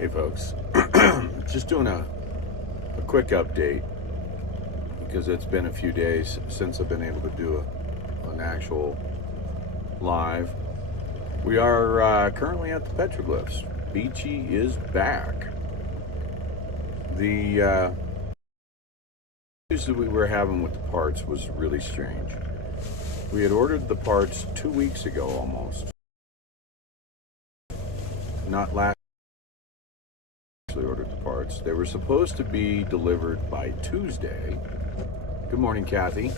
Hey folks, just doing a quick update because it's been a few days since I've been able to do an actual live. We are currently at the petroglyphs. Beechy is back. The issues that we were having with the parts was really strange. We had ordered the parts 2 weeks ago almost. Not last. Ordered the parts. They were supposed to be delivered by Tuesday. Good morning, Kathy.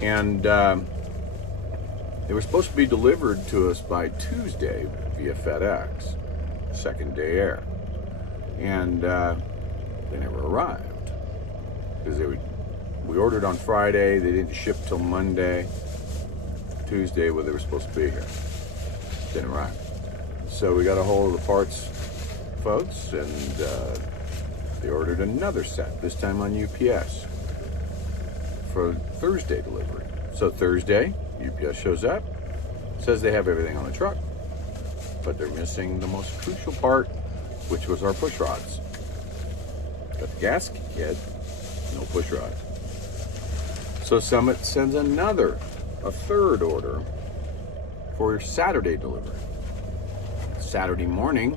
And they were supposed to be delivered to us by Tuesday via FedEx, second day air. And they never arrived because we ordered on Friday. They didn't ship till Monday. Tuesday, well, they were supposed to be here. Didn't arrive. So we got a hold of the parts folks, and they ordered another set, this time on UPS for Thursday delivery. So Thursday, UPS shows up, says they have everything on the truck, but they're missing the most crucial part, which was our push rods. Got the gasket kit, no push rods. So Summit sends a third order for Saturday delivery. Saturday morning,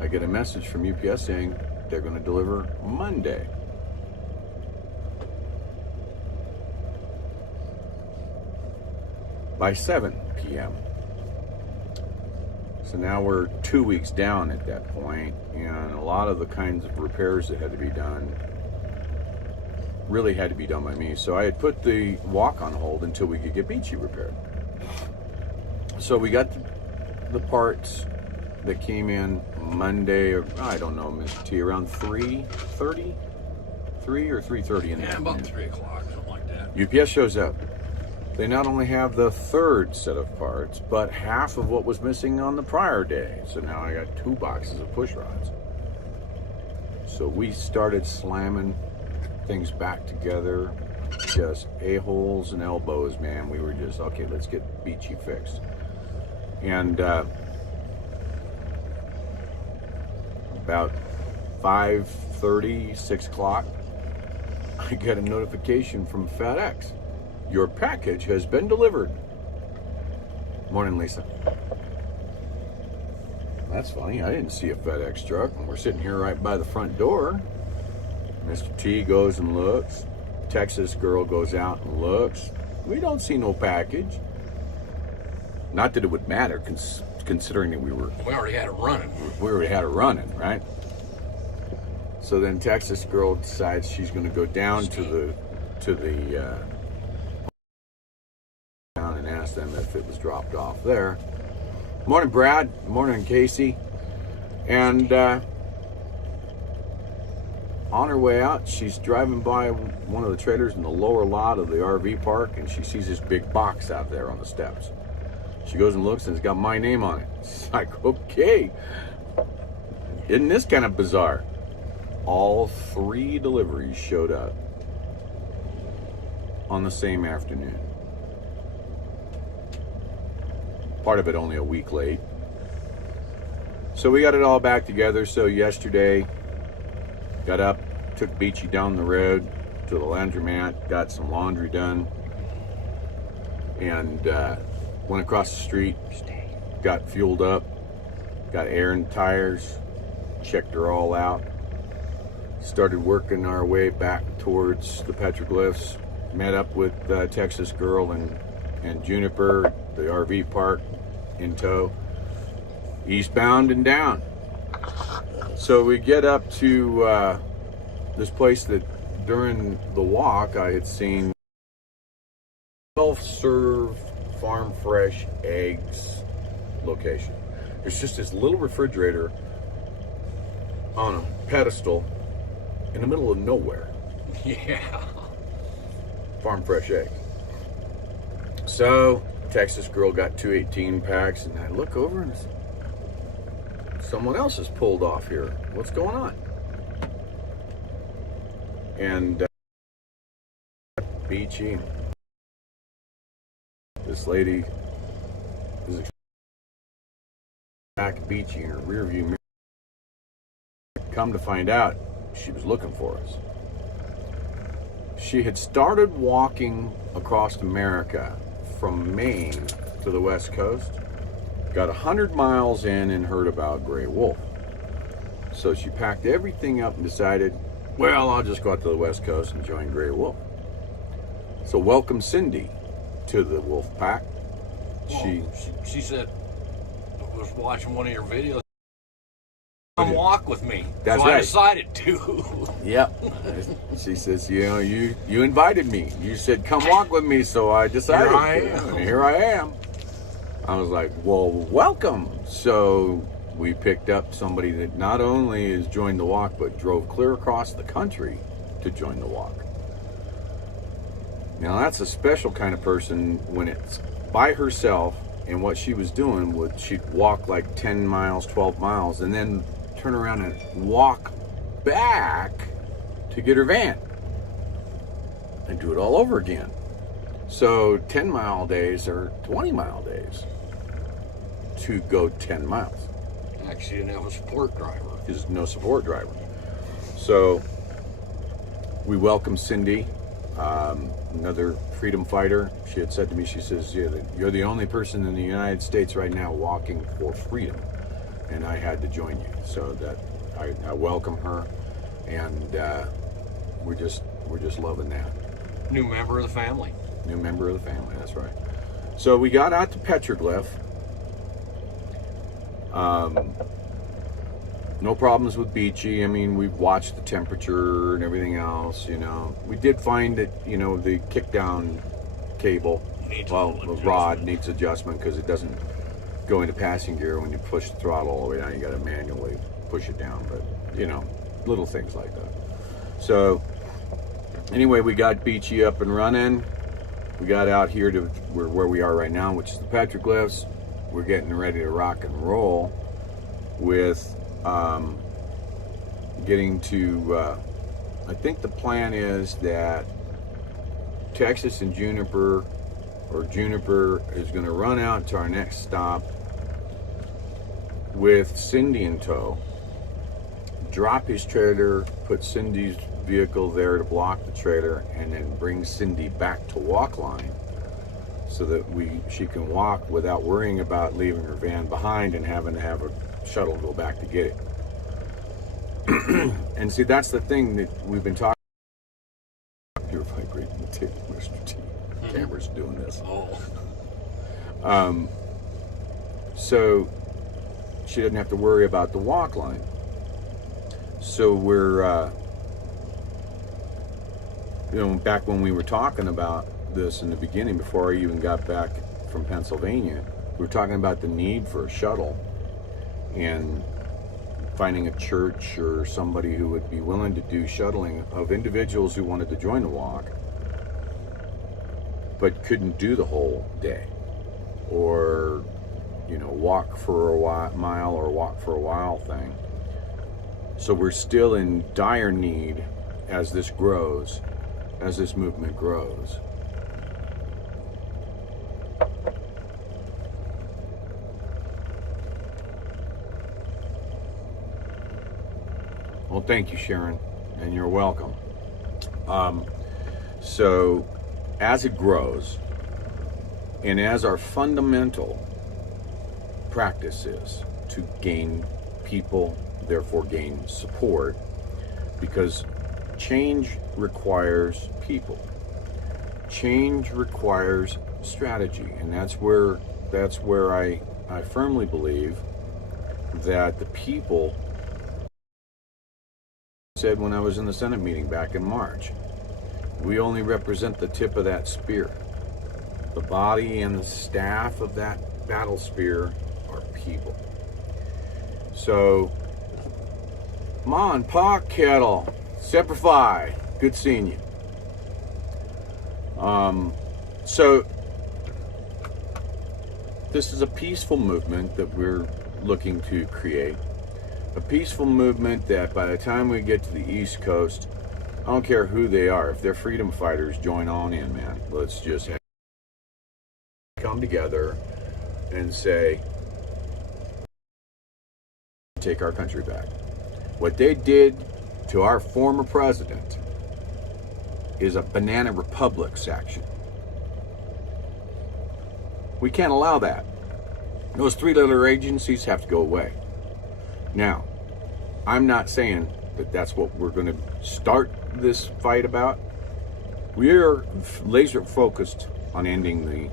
I get a message from UPS saying they're going to deliver Monday. By 7 p.m. So now we're 2 weeks down at that point, and a lot of the kinds of repairs that had to be done really had to be done by me. So I had put the walk on hold until we could get Beechy repaired. So we got the parts that came in Monday, or I don't know, Mr. T, around 3:30, 3 or 3:30 in the afternoon. About 3 o'clock, something like that. UPS shows up. They not only have the third set of parts, but half of what was missing on the prior day. So now I got 2 boxes of push rods. So we started slamming things back together, just a-holes and elbows, man. We were just, okay, let's get Beechy fixed. And about 5:30, 6 o'clock, I get a notification from FedEx. Your package has been delivered. Morning, Lisa. That's funny. I didn't see a FedEx truck, and we're sitting here right by the front door. Mr. T goes and looks. Texas girl goes out and looks. We don't see no package. Not that it would matter, considering that we already had it running. We already had it running, right? So then Texas girl decides she's going to go down to the down and ask them if it was dropped off there. Morning, Brad. Morning, Casey. And on her way out, she's driving by one of the trailers in the lower lot of the RV park, and she sees this big box out there on the steps. She goes and looks, and it's got my name on it. It's like, okay. Isn't this kind of bizarre? All 3 deliveries showed up on the same afternoon. Part of it only a week late. So we got it all back together. So yesterday, got up, took Beechy down the road to the laundromat, got some laundry done, and went across the street, got fueled up, got air in the tires, checked her all out, started working our way back towards the petroglyphs, met up with Texas girl and Juniper, the RV park in tow, eastbound and down. So we get up to this place that during the walk I had seen self-serve farm fresh eggs location. There's just this little refrigerator on a pedestal in the middle of nowhere. Yeah. Farm fresh egg. So Texas girl got 2 18 packs, and I look over and someone else has pulled off here. What's going on? And Beechy. This lady is back at Beechy in her rear view mirror. Come to find out, she was looking for us. She had started walking across America from Maine to the West Coast, got 100 miles in and heard about Grey Wolf. So she packed everything up and decided, well, I'll just go out to the West Coast and join Grey Wolf. So welcome Cindy to the Wolf Pack. Well, she said, was watching one of your videos. Come walk with me. That's so right. I decided to. Yep. She says, you know, you invited me. You said, come walk with me, so I decided. Here I am. And here I am. I was like, well, welcome. So we picked up somebody that not only has joined the walk, but drove clear across the country to join the walk. Now, that's a special kind of person when it's by herself, and what she was doing was she'd walk like 10 miles, 12 miles, and then turn around and walk back to get her van and do it all over again. So 10-mile days or 20-mile days to go 10 miles. Actually, didn't have a support driver. There's no support driver. So we welcome Cindy, another freedom fighter. She had said to me, she says, you're the only person in the United States right now walking for freedom, and I had to join you. So that I welcome her, and we're just loving that. New member of the family. New member of the family, that's right. So we got out to Petroglyph. No problems with Beechy. I mean, we've watched the temperature and everything else, you know. We did find that, you know, the kickdown cable, the rod needs adjustment because it doesn't go into passing gear when you push the throttle all the way down. You got to manually push it down, but, you know, little things like that. So anyway, we got Beechy up and running. We got out here to where we are right now, which is the Petroglyphs. We're getting ready to rock and roll with getting to, I think the plan is that Texas and Juniper is going to run out to our next stop with Cindy in tow, drop his trailer, put Cindy's vehicle there to block the trailer, and then bring Cindy back to walk line so that she can walk without worrying about leaving her van behind and having to have a shuttle go back to get it. And see, that's the thing that we've been talking about. You're vibrating the table, Mr. T. Camera's doing this. Oh. So she doesn't have to worry about the walk line. So we're, you know, back when we were talking about this in the beginning, before I even got back from Pennsylvania, we were talking about the need for a shuttle and finding a church or somebody who would be willing to do shuttling of individuals who wanted to join the walk but couldn't do the whole day, or, you know, walk for a mile or walk for a while thing. So we're still in dire need as this grows, as this movement grows. Well, thank you, Sharon, and you're welcome. So as it grows, and as our fundamental practice is to gain people, therefore gain support, because change requires people. Change requires strategy, and that's where I firmly believe that the people said when I was in the Senate meeting back in March, we only represent the tip of that spear. The body and the staff of that battle spear are people. So, Mon, Pa, Kettle, Semper Fi, good seeing you. So, this is a peaceful movement that we're looking to create. A peaceful movement that by the time we get to the East Coast, I don't care who they are. If they're freedom fighters, join on in, man. Let's just come together and say, take our country back. What they did to our former president is a banana republic action. We can't allow that. Those three-letter agencies have to go away. Now, I'm not saying that that's what we're going to start this fight about. We are laser focused on ending the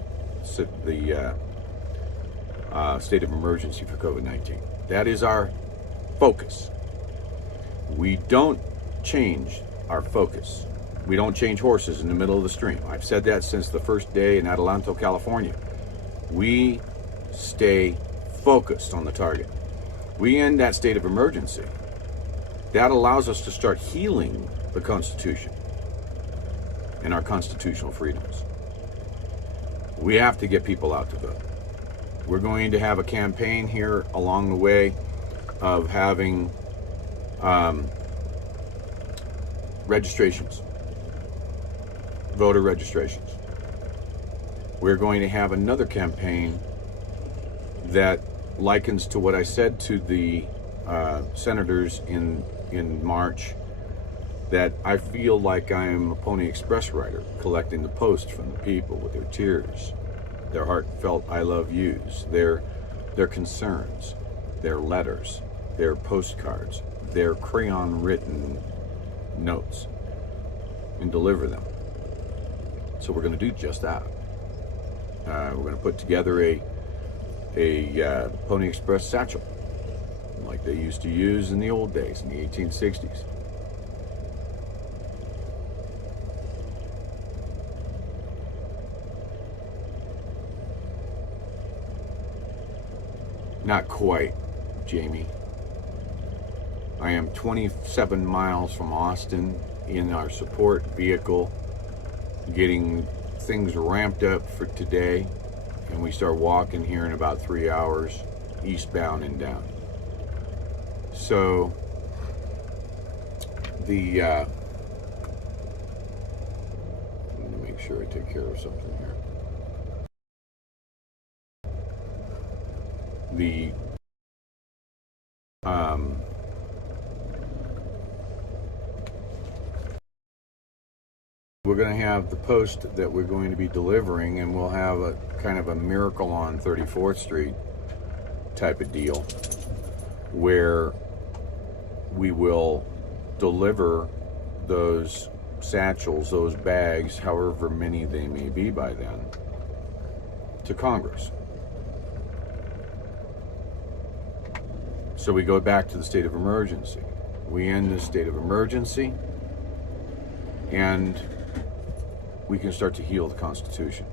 state of emergency for COVID-19. That is our focus. We don't change our focus. We don't change horses in the middle of the stream. I've said that since the first day in Adelanto, California. We stay focused on the target. We end that state of emergency. That allows us to start healing the Constitution and our constitutional freedoms. We have to get people out to vote. We're going to have a campaign here along the way of having registrations, voter registrations. We're going to have another campaign that likens to what I said to the senators in March, that I feel like I'm a Pony Express rider collecting the post from the people with their tears, their heartfelt I love yous, their concerns, their letters, their postcards, their crayon written notes, and deliver them. So we're going to do just that. We're going to put together a Pony Express satchel like they used to use in the old days, in the 1860s. Not quite, Jamie. I am 27 miles from Austin in our support vehicle, getting things ramped up for today, and we start walking here in about 3 hours, eastbound and down. So let me make sure I take care of something here. We're going to have the post that we're going to be delivering, and we'll have a kind of a Miracle on 34th Street type of deal where we will deliver those satchels, those bags, however many they may be by then, to Congress. So we go back to the state of emergency. We end the state of emergency, and we can start to heal the Constitution.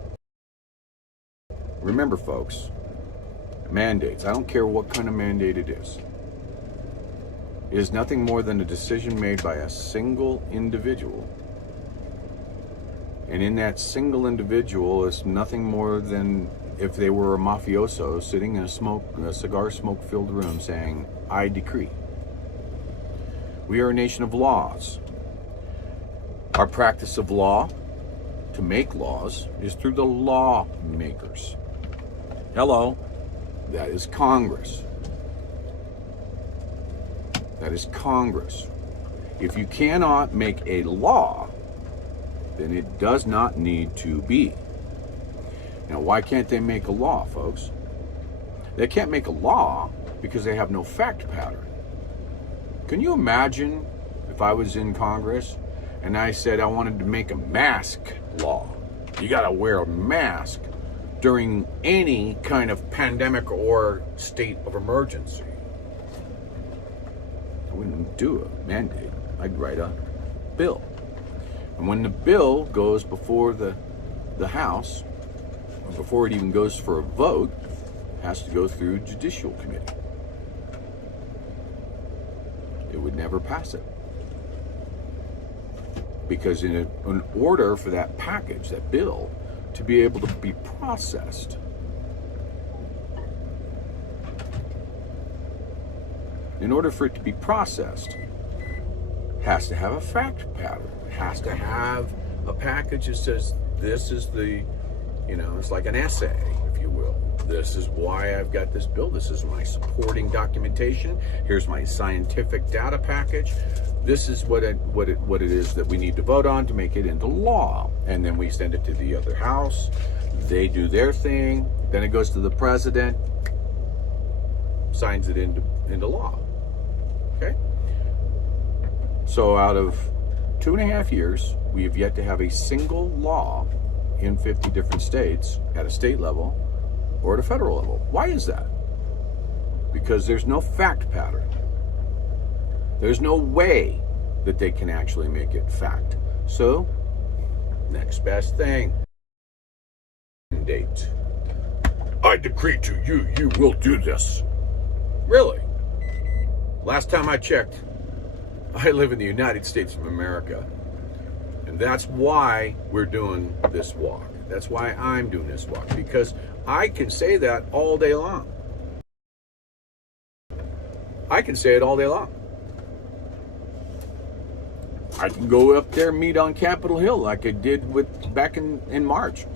Remember, folks, mandates, I don't care what kind of mandate it is nothing more than a decision made by a single individual. And in that single individual is nothing more than if they were a mafioso sitting in a cigar smoke-filled room saying, I decree. We are a nation of laws. Our practice of law, to make laws, is through the lawmakers. Hello, that is Congress. That is Congress. If you cannot make a law, then it does not need to be. Now, why can't they make a law, folks? They can't make a law because they have no fact pattern. Can you imagine if I was in Congress and I said I wanted to make a mask law? You got to wear a mask during any kind of pandemic or state of emergency. I wouldn't do a mandate. I'd write a bill. And when the bill goes before the House, or before it even goes for a vote, it has to go through Judicial Committee. It would never pass it. Because in order for that package, that bill, to be able to be processed, in order for it to be processed, it has to have a fact pattern. It has to have a package that says this is the, it's like an essay, if you will. This is why I've got this bill. This is my supporting documentation. Here's my scientific data package. This is what it is that we need to vote on to make it into law. And then we send it to the other house. They do their thing. Then it goes to the president, signs it into law. Okay? So out of 2.5 years, we have yet to have a single law in 50 different states at a state level or at a federal level. Why is that? Because there's no fact pattern. There's no way that they can actually make it fact. So, next best thing. Date. I decree to you, you will do this. Really? Last time I checked, I live in the United States of America. And that's why we're doing this walk. That's why I'm doing this walk. Because I can say that all day long. I can say it all day long. I can go up there and meet on Capitol Hill like I did back in March.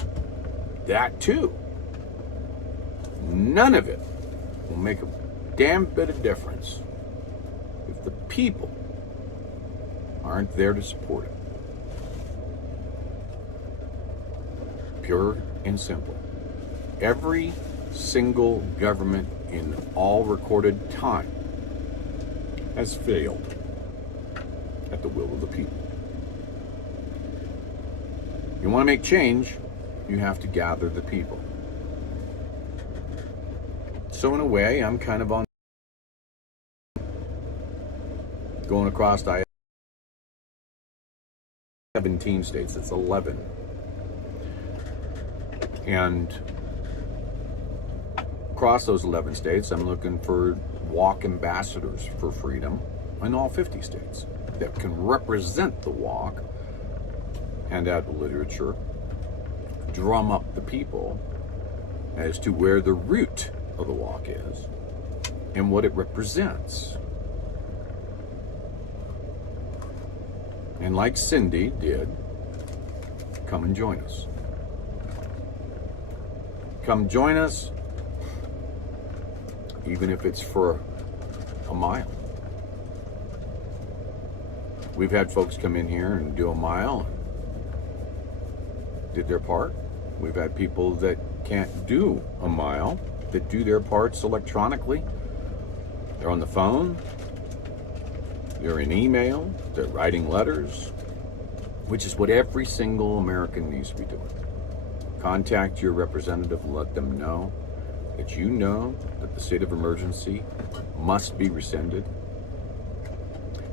That too. None of it will make a damn bit of difference if the people aren't there to support it. Pure and simple. Every single government in all recorded time has failed at the will of the people. You want to make change, you have to gather the people. So in a way, I'm kind of on going across 17 states. It's 11. And across those 11 states, I'm looking for walk ambassadors for freedom in all 50 states that can represent the walk, hand out the literature, drum up the people as to where the root of the walk is and what it represents. And like Cindy did, come and join us. Come join us, even if it's for a mile. We've had folks come in here and do a mile, did their part. We've had people that can't do a mile that do their parts electronically. They're on the phone, they're in email, they're writing letters, which is what every single American needs to be doing. Contact your representative and let them know that you know that the state of emergency must be rescinded,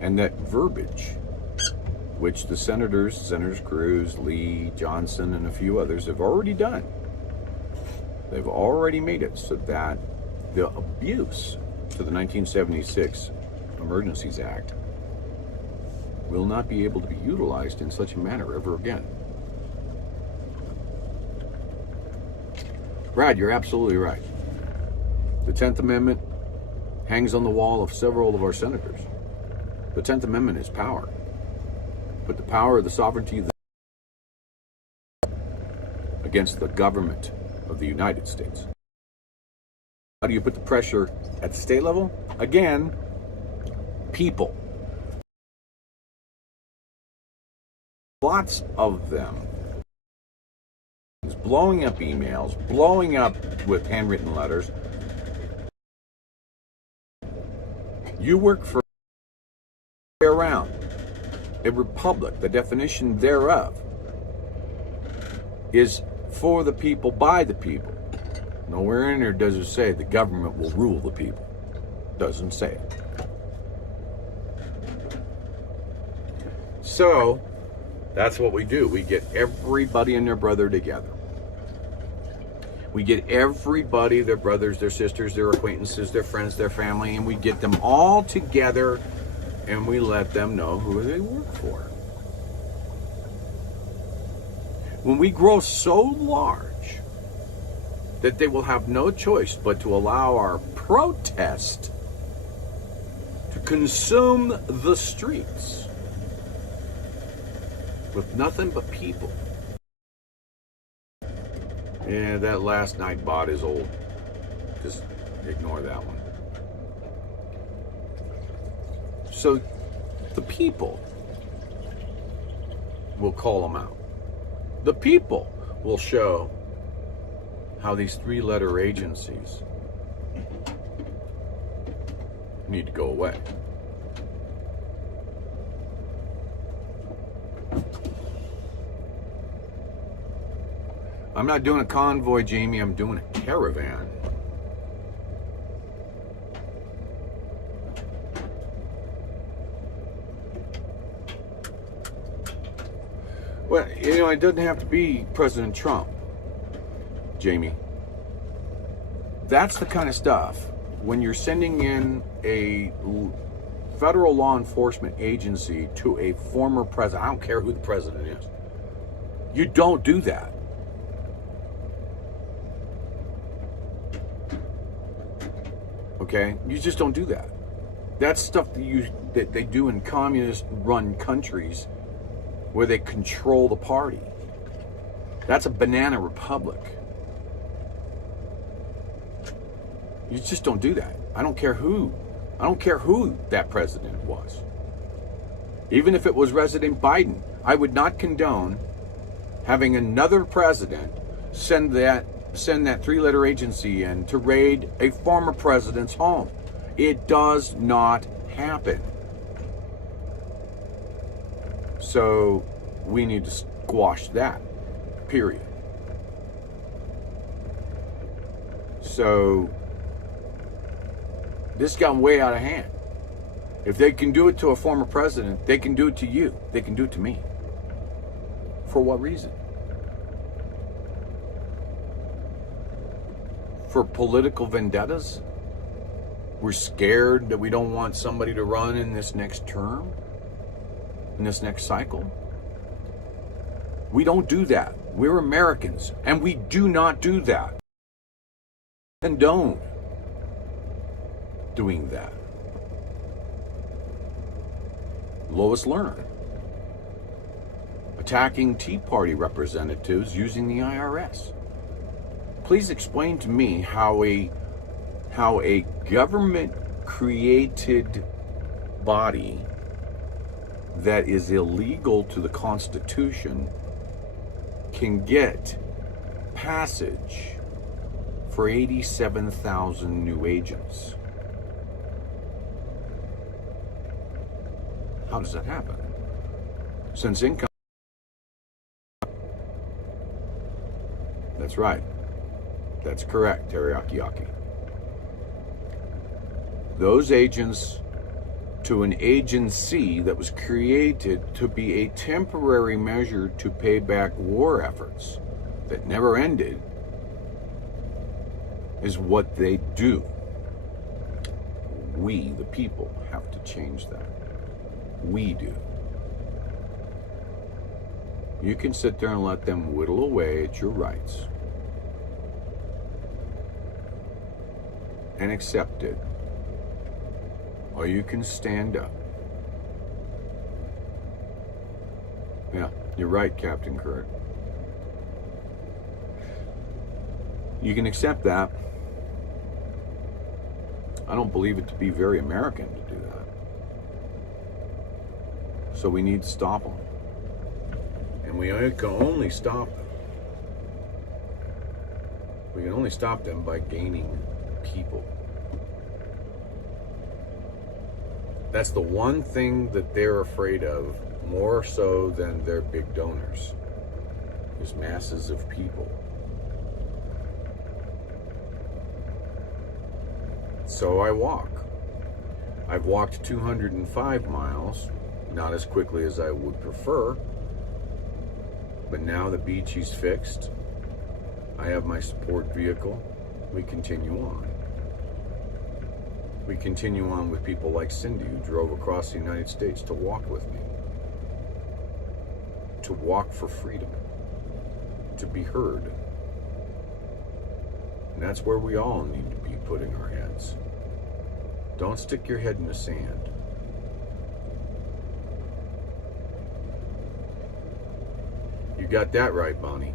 and that verbiage, which the Senators Cruz, Lee, Johnson, and a few others have already done. They've already made it so that the abuse to the 1976 Emergencies Act will not be able to be utilized in such a manner ever again. Brad, you're absolutely right. The 10th Amendment hangs on the wall of several of our senators. The 10th Amendment is power. But the power of the sovereignty of the against the government of the United States. How do you put the pressure at the state level? Again, people. Lots of them. Blowing up emails, blowing up with handwritten letters. You work for around a republic. The definition thereof is for the people, by the people. Nowhere in there does it say the government will rule the people. Doesn't say it. So that's what we do. We get everybody and their brother together. We get everybody, their brothers, their sisters, their acquaintances, their friends, their family, and we get them all together and we let them know who they work for. When we grow so large that they will have no choice but to allow our protest to consume the streets with nothing but people. Yeah, that last night bot is old. Just ignore that one. So the people will call them out. The people will show how these three-letter agencies need to go away. I'm not doing a convoy, Jamie. I'm doing a caravan. Well, you know, it doesn't have to be President Trump, Jamie. That's the kind of stuff when you're sending in a federal law enforcement agency to a former president. I don't care who the president is. You don't do that. Okay? You just don't do that. That's stuff that they do in communist-run countries where they control the party. That's a banana republic. You just don't do that. I don't care who that president was. Even if it was President Biden, I would not condone having another president send that three-letter agency in to raid a former president's home. It does not happen. So we need to squash that, period. So this got way out of hand. If they can do it to a former president, they can do it to you. They can do it to me. For what reason? For political vendettas? We're scared that we don't want somebody to run in this next term? In this next cycle? We don't do that. We're Americans, and we do not do that. And don't doing that. Lois Lerner attacking Tea Party representatives using the IRS. Please explain to me how a government-created body that is illegal to the Constitution can get passage for 87,000 new agents. How does that happen? Since income... That's right. That's correct, Teriyaki Yaki. Those agents to an agency that was created to be a temporary measure to pay back war efforts that never ended is what they do. We, the people, have to change that. We do. You can sit there and let them whittle away at your rights and accept it. Or you can stand up. Yeah, you're right, Captain Kurt. You can accept that. I don't believe it to be very American to do that. So we need to stop them. And we can only stop them. We can only stop them by gaining people. That's the one thing that they're afraid of, more so than their big donors, is masses of people. So I walk. I've walked 205 miles, not as quickly as I would prefer, but now the Beechy's fixed, I have my support vehicle, we continue on. We continue on with people like Cindy, who drove across the United States to walk with me. To walk for freedom. To be heard. And that's where we all need to be putting our heads. Don't stick your head in the sand. You got that right, Bonnie.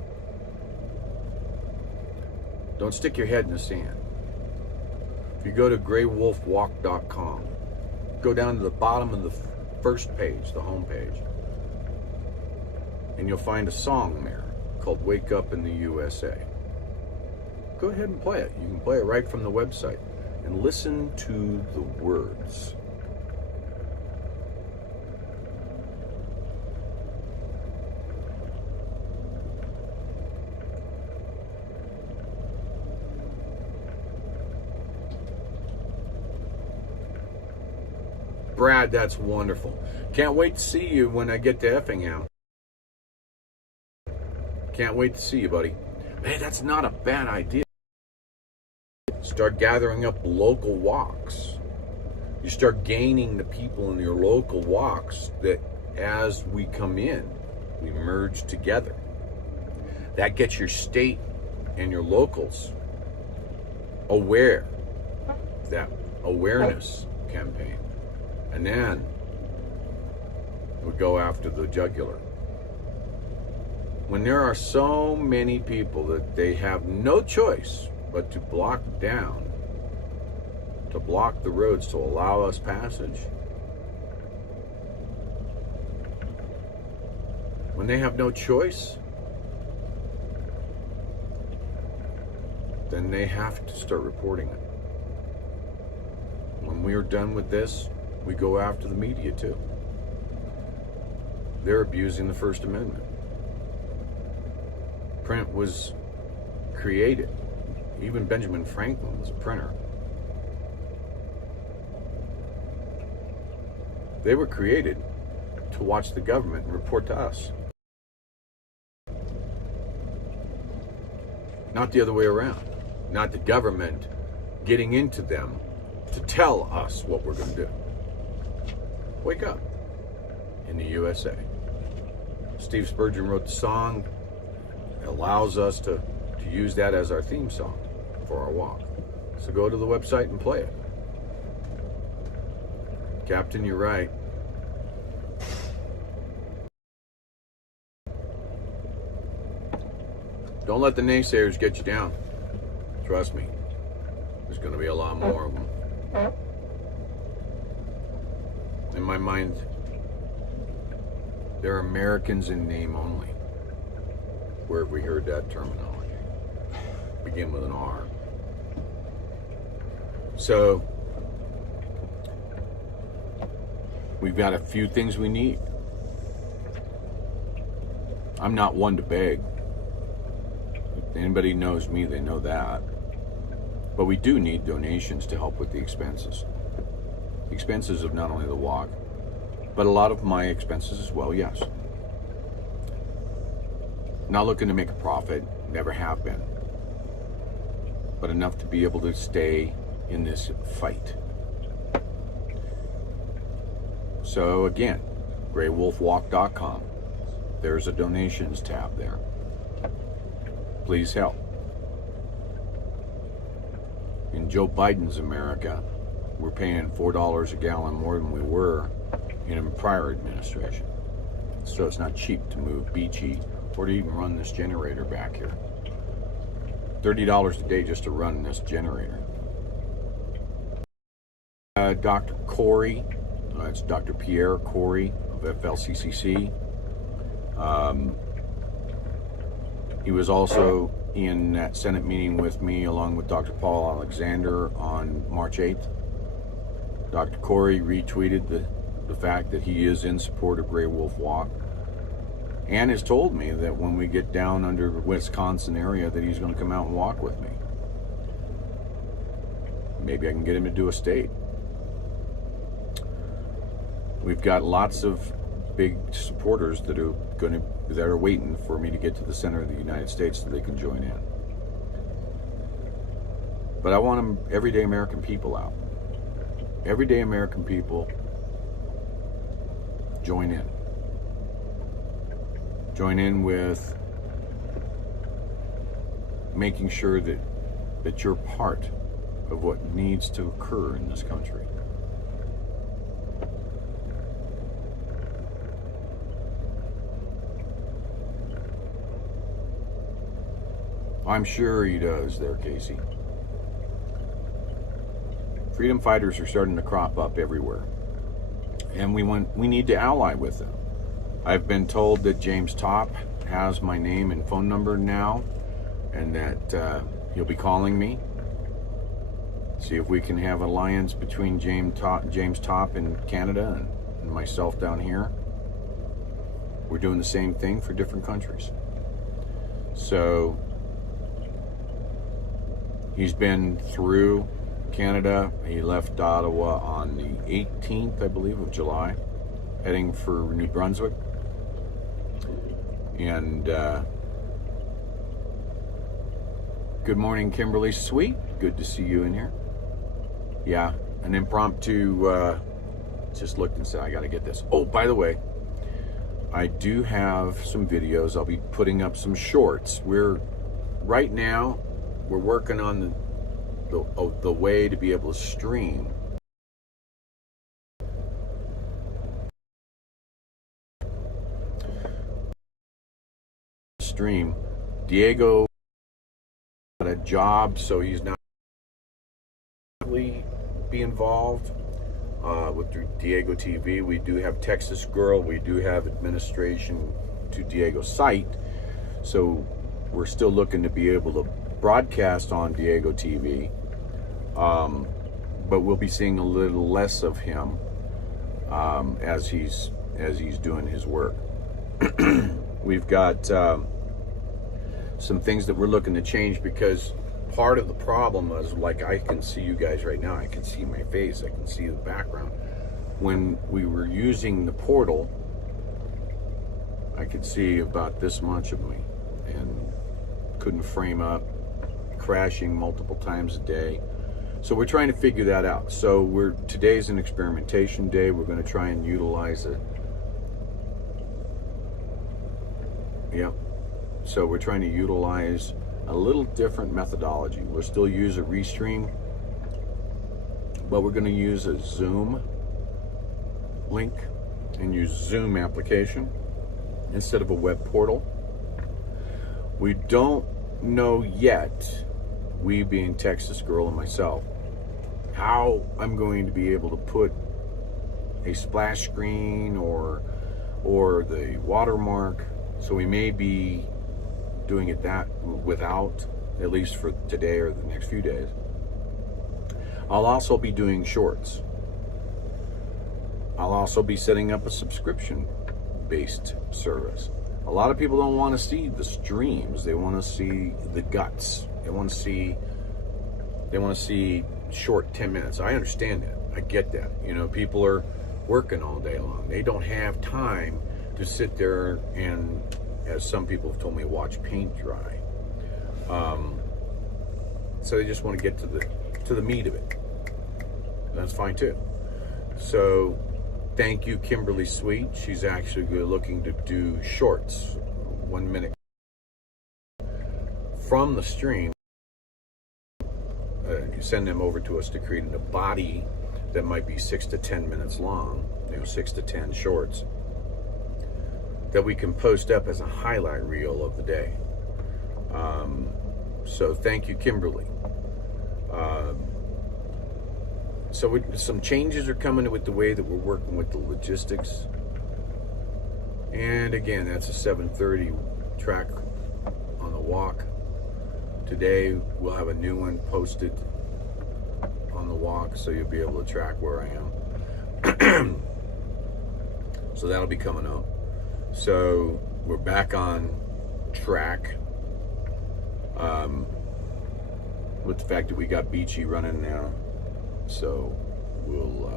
Don't stick your head in the sand. you go to GreyWolfWalk.com, go down to the bottom of the first page, the home page, and you'll find a song there called Wake Up in the USA. Go ahead and play it. You can play it right from the website and listen to the words. Brad, that's wonderful. Can't wait to see you when I get to Effingham. Can't wait to see you, buddy. Hey, that's not a bad idea. Start gathering up local walks. You start gaining the people in your local walks that as we come in, we merge together. That gets your state and your locals aware. That awareness campaign. And then we go after the jugular. When there are so many people that they have no choice but to block down, to block the roads, to allow us passage, when they have no choice, then they have to start reporting it. When we are done with this, we go after the media too. They're abusing the First Amendment. Print was created. Even Benjamin Franklin was a printer. They were created to watch the government and report to us. Not the other way around. Not the government getting into them to tell us what we're going to do. Wake up in the USA. Steve Spurgeon wrote the song. It allows us to use that as our theme song for our walk. So go to the website and play it. Captain, you're right. Don't let the naysayers get you down. Trust me. There's going to be a lot more of them. In my mind, they're Americans in name only. Where have we heard that terminology? Begin with an R. So, we've got a few things we need. I'm not one to beg. If anybody knows me, they know that. But we do need donations to help with the expenses. The expenses of not only the walk, but a lot of my expenses as well, yes. Not looking to make a profit, never have been. But enough to be able to stay in this fight. So again, GreyWolfWalk.com. There's a donations tab there. Please help. In Joe Biden's America, we're paying $4 a gallon more than we were in a prior administration. So it's not cheap to move Beechy or to even run this generator back here. $30 a day just to run this generator. Dr. Corey, it's Dr. Pierre Corey of FLCCC. He was also in that Senate meeting with me along with Dr. Paul Alexander on March 8th. Dr. Corey retweeted the fact that he is in support of Grey Wolf Walk and has told me that when we get down under the Wisconsin area that he's going to come out and walk with me. Maybe I can get him to do a state. We've got lots of big supporters that are waiting for me to get to the center of the United States so they can join in. But I want them, everyday American people out. Everyday American people, join in. Join in with making sure that you're part of what needs to occur in this country. I'm sure he does there, Casey. Freedom fighters are starting to crop up everywhere, and we need to ally with them. I've been told that James Topp has my name and phone number now, and that he'll be calling me. See if we can have an alliance between James Topp in Canada and myself down here. We're doing the same thing for different countries. So he's been through Canada. He left Ottawa on the 18th, I believe, of July, heading for New Brunswick. And good morning, Kimberly Sweet. Good to see you in here. Yeah, an impromptu, just looked and said, I got to get this. Oh, by the way, I do have some videos. I'll be putting up some shorts. Right now, we're working on the way to be able to stream. Diego got a job, so he's not be involved with Diego TV. We do have Texas Girl. We do have administration to Diego's site. So we're still looking to be able to broadcast on Diego TV. But we'll be seeing a little less of him as he's doing his work. We've got some things that we're looking to change, because part of the problem is, like, I can see you guys right now. I can see my face. I can see the background. When we were using the portal, I could see about this much of me and couldn't frame up, crashing multiple times a day. So we're trying to figure that out. So today's an experimentation day. We're going to try and utilize it. Yep. So we're trying to utilize a little different methodology. We'll still use a restream, but we're going to use a Zoom link and use Zoom application instead of a web portal. We don't know yet, we being Texas Girl and myself, how I'm going to be able to put a splash screen or the watermark. So we may be doing it that without, at least for today or the next few days. I'll also be doing shorts. I'll also be setting up a subscription-based service. A lot of people don't want to see the streams. They want to see the guts. They want to see short 10 minutes. I understand that. I get that. You know, people are working all day long. They don't have time to sit there and, as some people have told me, watch paint dry. So they just want to get to the meat of it. That's fine too. So thank you, Kimberly Sweet. She's actually looking to do shorts, 1 minute from the stream. Send them over to us to create a body that might be 6 to 10 minutes long. 6 to 10 shorts that we can post up as a highlight reel of the day. So thank you, Kimberly. So some changes are coming with the way that we're working with the logistics. And again, that's a 7:30 track on the walk. Today we'll have a new one posted on the walk, so you'll be able to track where I am. So that'll be coming up. So we're back on track with the fact that we got Beechy running now. So we'll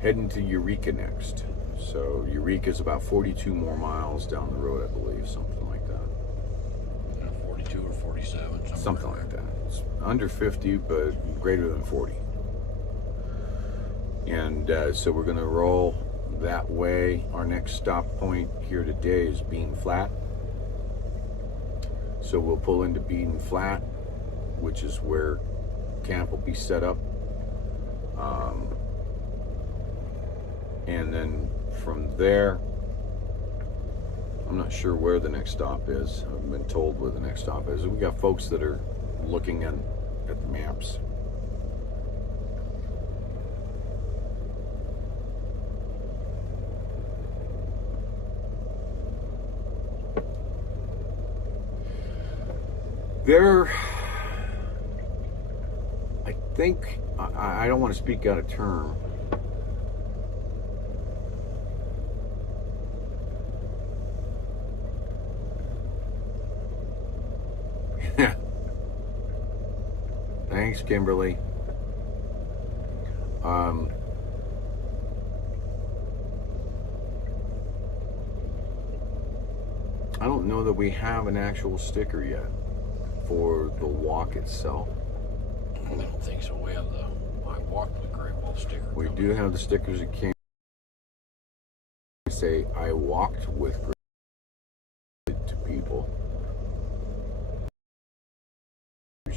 heading to Eureka next. So Eureka is about 42 more miles down the road, I believe, something like that. 42 or 47, something like that. It's under 50, but greater than 40. And so we're going to roll that way. Our next stop point here today is Bean Flat. So we'll pull into Bean Flat, which is where camp will be set up. And then from there, I'm not sure where the next stop is. I haven't been told where the next stop is. We got folks that are looking at the maps. There, I think, I don't want to speak out of turn. Thanks, Kimberly. I don't know that we have an actual sticker yet for the walk itself. I don't think so. We have the I Walked with GreyWolf sticker. We do have the stickers that came. Say I walked with GreyWolf to people.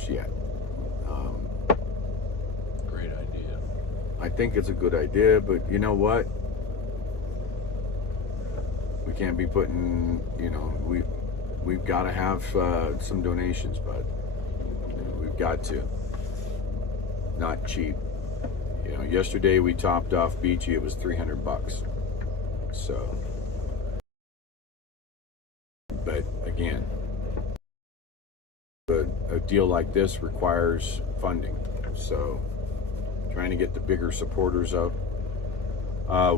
Yet. Great idea. I think it's a good idea, but you know what? We can't be putting, you know, we've got to have some donations, but we've got to. Not cheap. You know, yesterday we topped off Beechy. It was $300. So, but again, a deal like this requires funding. So, trying to get the bigger supporters up.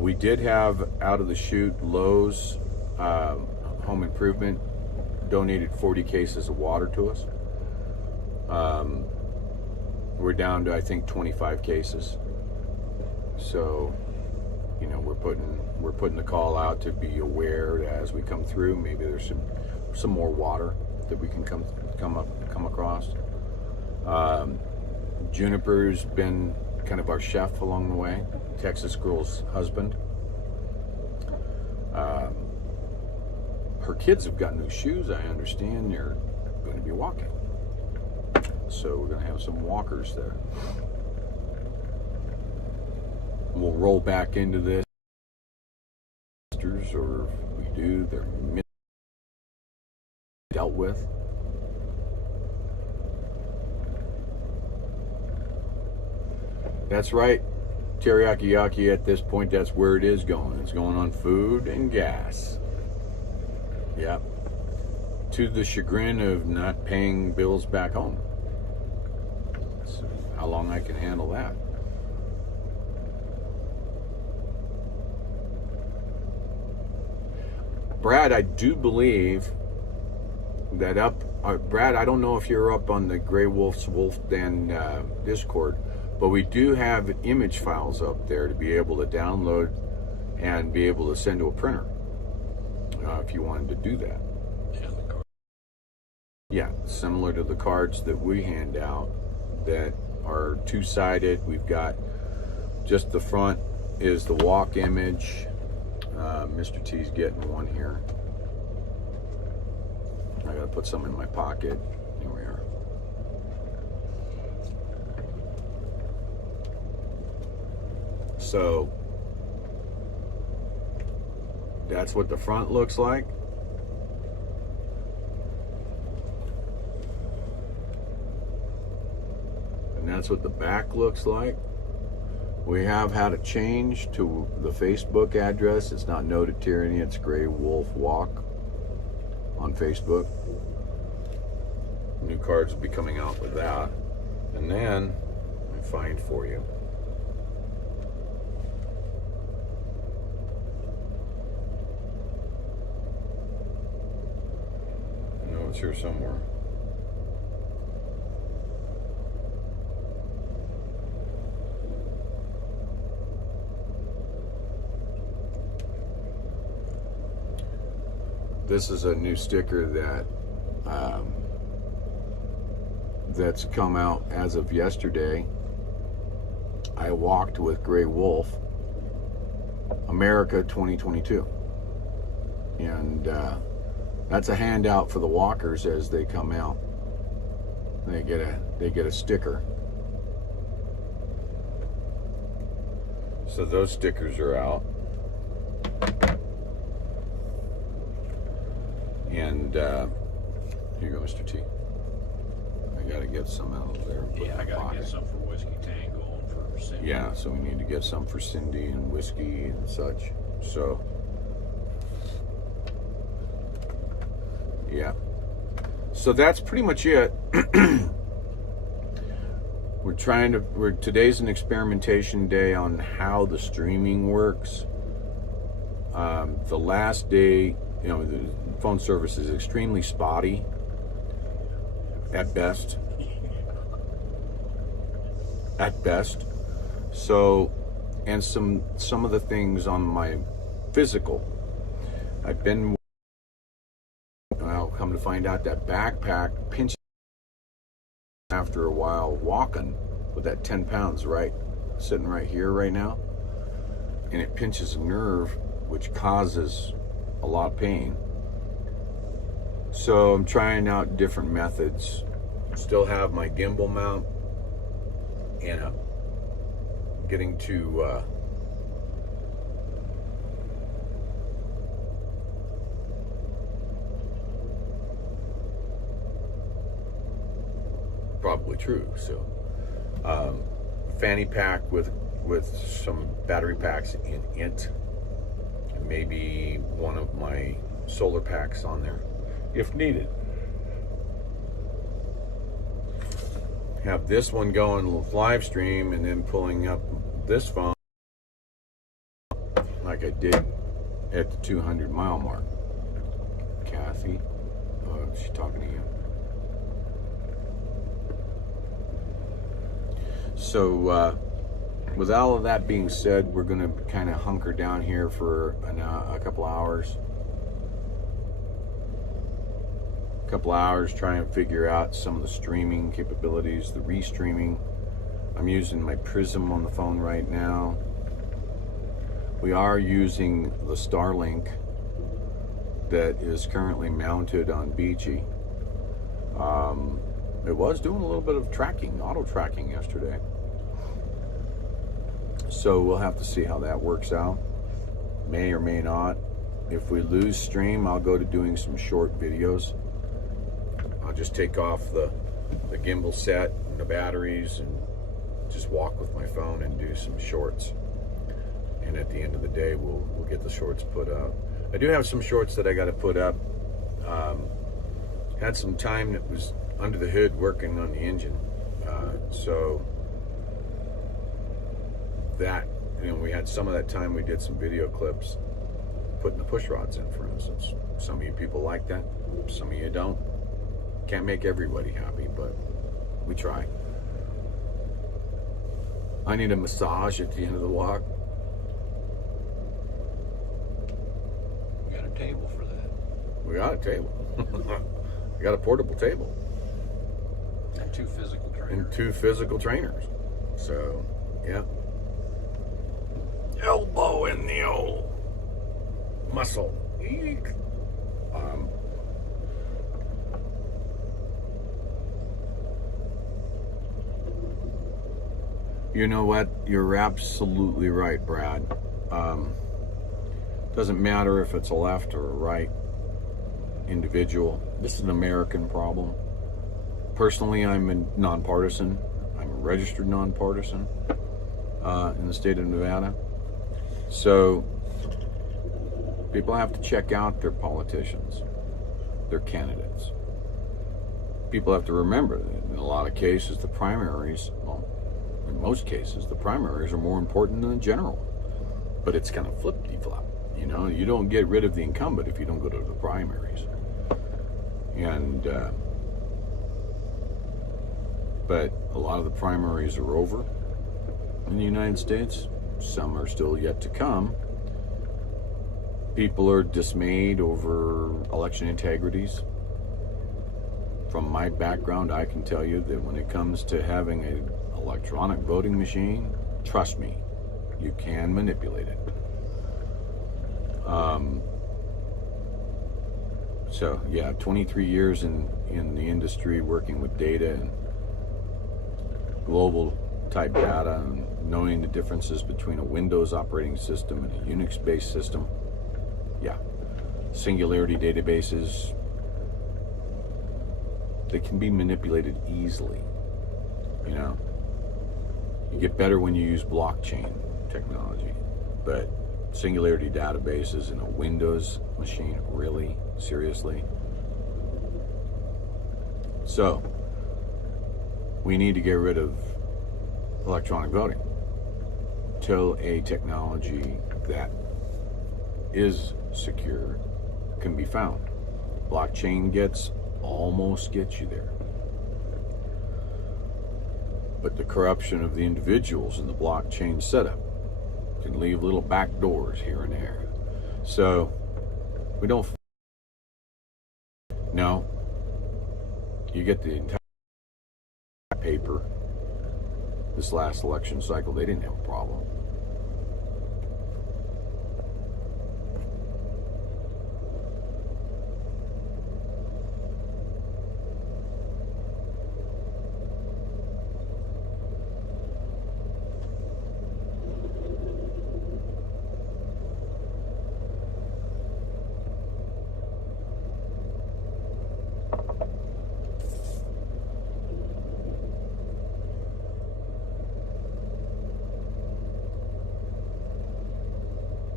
We did have out of the chute Lowe's Home Improvement donated 40 cases of water to us. We're down to I think 25 cases. So, you know, we're putting the call out to be aware that as we come through, maybe there's some more water that we can come across. Juniper's been kind of our chef along the way. Texas girl's husband. Her kids have got new shoes. I understand they're going to be walking. So we're going to have some walkers there. We'll roll back into this, or if we do, they're dealt with. That's right, teriyaki yaki. At this point, that's where it is going. It's going on food and gas. Yep. To the chagrin of not paying bills back home. So how long I can handle that? Brad, I do believe that Brad, I don't know if you're up on the GreyWolf's Wolf Den Discord, but we do have image files up there to be able to download and be able to send to a printer if you wanted to do that. Yeah, similar to the cards that we hand out that are two-sided. We've got just the front is the walk image. Mr. T's getting one here. I gotta put some in my pocket. Here we are. So that's what the front looks like. And that's what the back looks like. We have had a change to the Facebook address. It's not No to Tyranny, it's GreyWolf Walk on Facebook. New cards will be coming out with that. And then I find for you. No, it's here somewhere. This is a new sticker that that's come out as of yesterday. I walked with GreyWolf, America 2022, and that's a handout for the walkers as they come out. They get a sticker. So those stickers are out. And here you go, Mr. T. I gotta get some out of there. Yeah, I gotta get some for Whiskey Tango and for Cindy. Yeah, so we need to get some for Cindy and Whiskey and such. So, yeah. So that's pretty much it. Today's an experimentation day on how the streaming works. The last day, the phone service is extremely spotty at best. At best. So, and some of the things on my physical, I've been, well, come to find out that backpack pinches after a while walking with that 10 pounds sitting right here right now, and it pinches a nerve which causes a lot of pain. So I'm trying out different methods. Still have my gimbal mount, and I'm getting to probably true. So fanny pack with some battery packs in it, and maybe one of my solar packs on there if needed. Have this one going live stream and then pulling up this phone like I did at the 200 mile mark. Kathy, she's talking to you. So with all of that being said, we're going to kind of hunker down here for a couple hours. Try and figure out some of the streaming capabilities, the restreaming. I'm using my Prism on the phone right now. We are using the Starlink that is currently mounted on Beechy. It was doing a little bit of tracking, auto tracking yesterday. So we'll have to see how that works out. May or may not. If we lose stream, I'll go to doing some short videos. I'll just take off the gimbal set and the batteries and just walk with my phone and do some shorts. And at the end of the day, we'll get the shorts put up. I do have some shorts that I got to put up. Had some time that was under the hood working on the engine. So that, we had some of that time we did some video clips putting the push rods in, for instance. Some of you people like that, some of you don't. Can't make everybody happy, but we try. I need a massage at the end of the walk. We got a table for that. We got a table. We got a portable table. And two physical trainers. And two physical trainers. So, yeah. Elbow in the old muscle. Eek. You know what? You're absolutely right, Brad. Doesn't matter if it's a left or a right individual. This is an American problem. Personally, I'm a nonpartisan. I'm a registered nonpartisan in the state of Nevada. So people have to check out their politicians, their candidates. People have to remember that in a lot of cases, the primaries, well, in most cases, the primaries are more important than the general. But it's kind of flippity-flop. You don't get rid of the incumbent if you don't go to the primaries. And but a lot of the primaries are over in the United States. Some are still yet to come. People are dismayed over election integrities. From my background, I can tell you that when it comes to having an electronic voting machine, trust me, you can manipulate it. So yeah, 23 years in the industry working with data and global type data and knowing the differences between a Windows operating system and a Unix based system. Yeah, singularity databases, they can be manipulated easily. You know, you get better when you use blockchain technology, but singularity databases in a Windows machine, really? Seriously? So, we need to get rid of electronic voting till a technology that is secure can be found. Blockchain almost gets you there. But the corruption of the individuals in the blockchain setup can leave little back doors here and there. So we don't. No. You get the entire paper. This last election cycle, they didn't have a problem.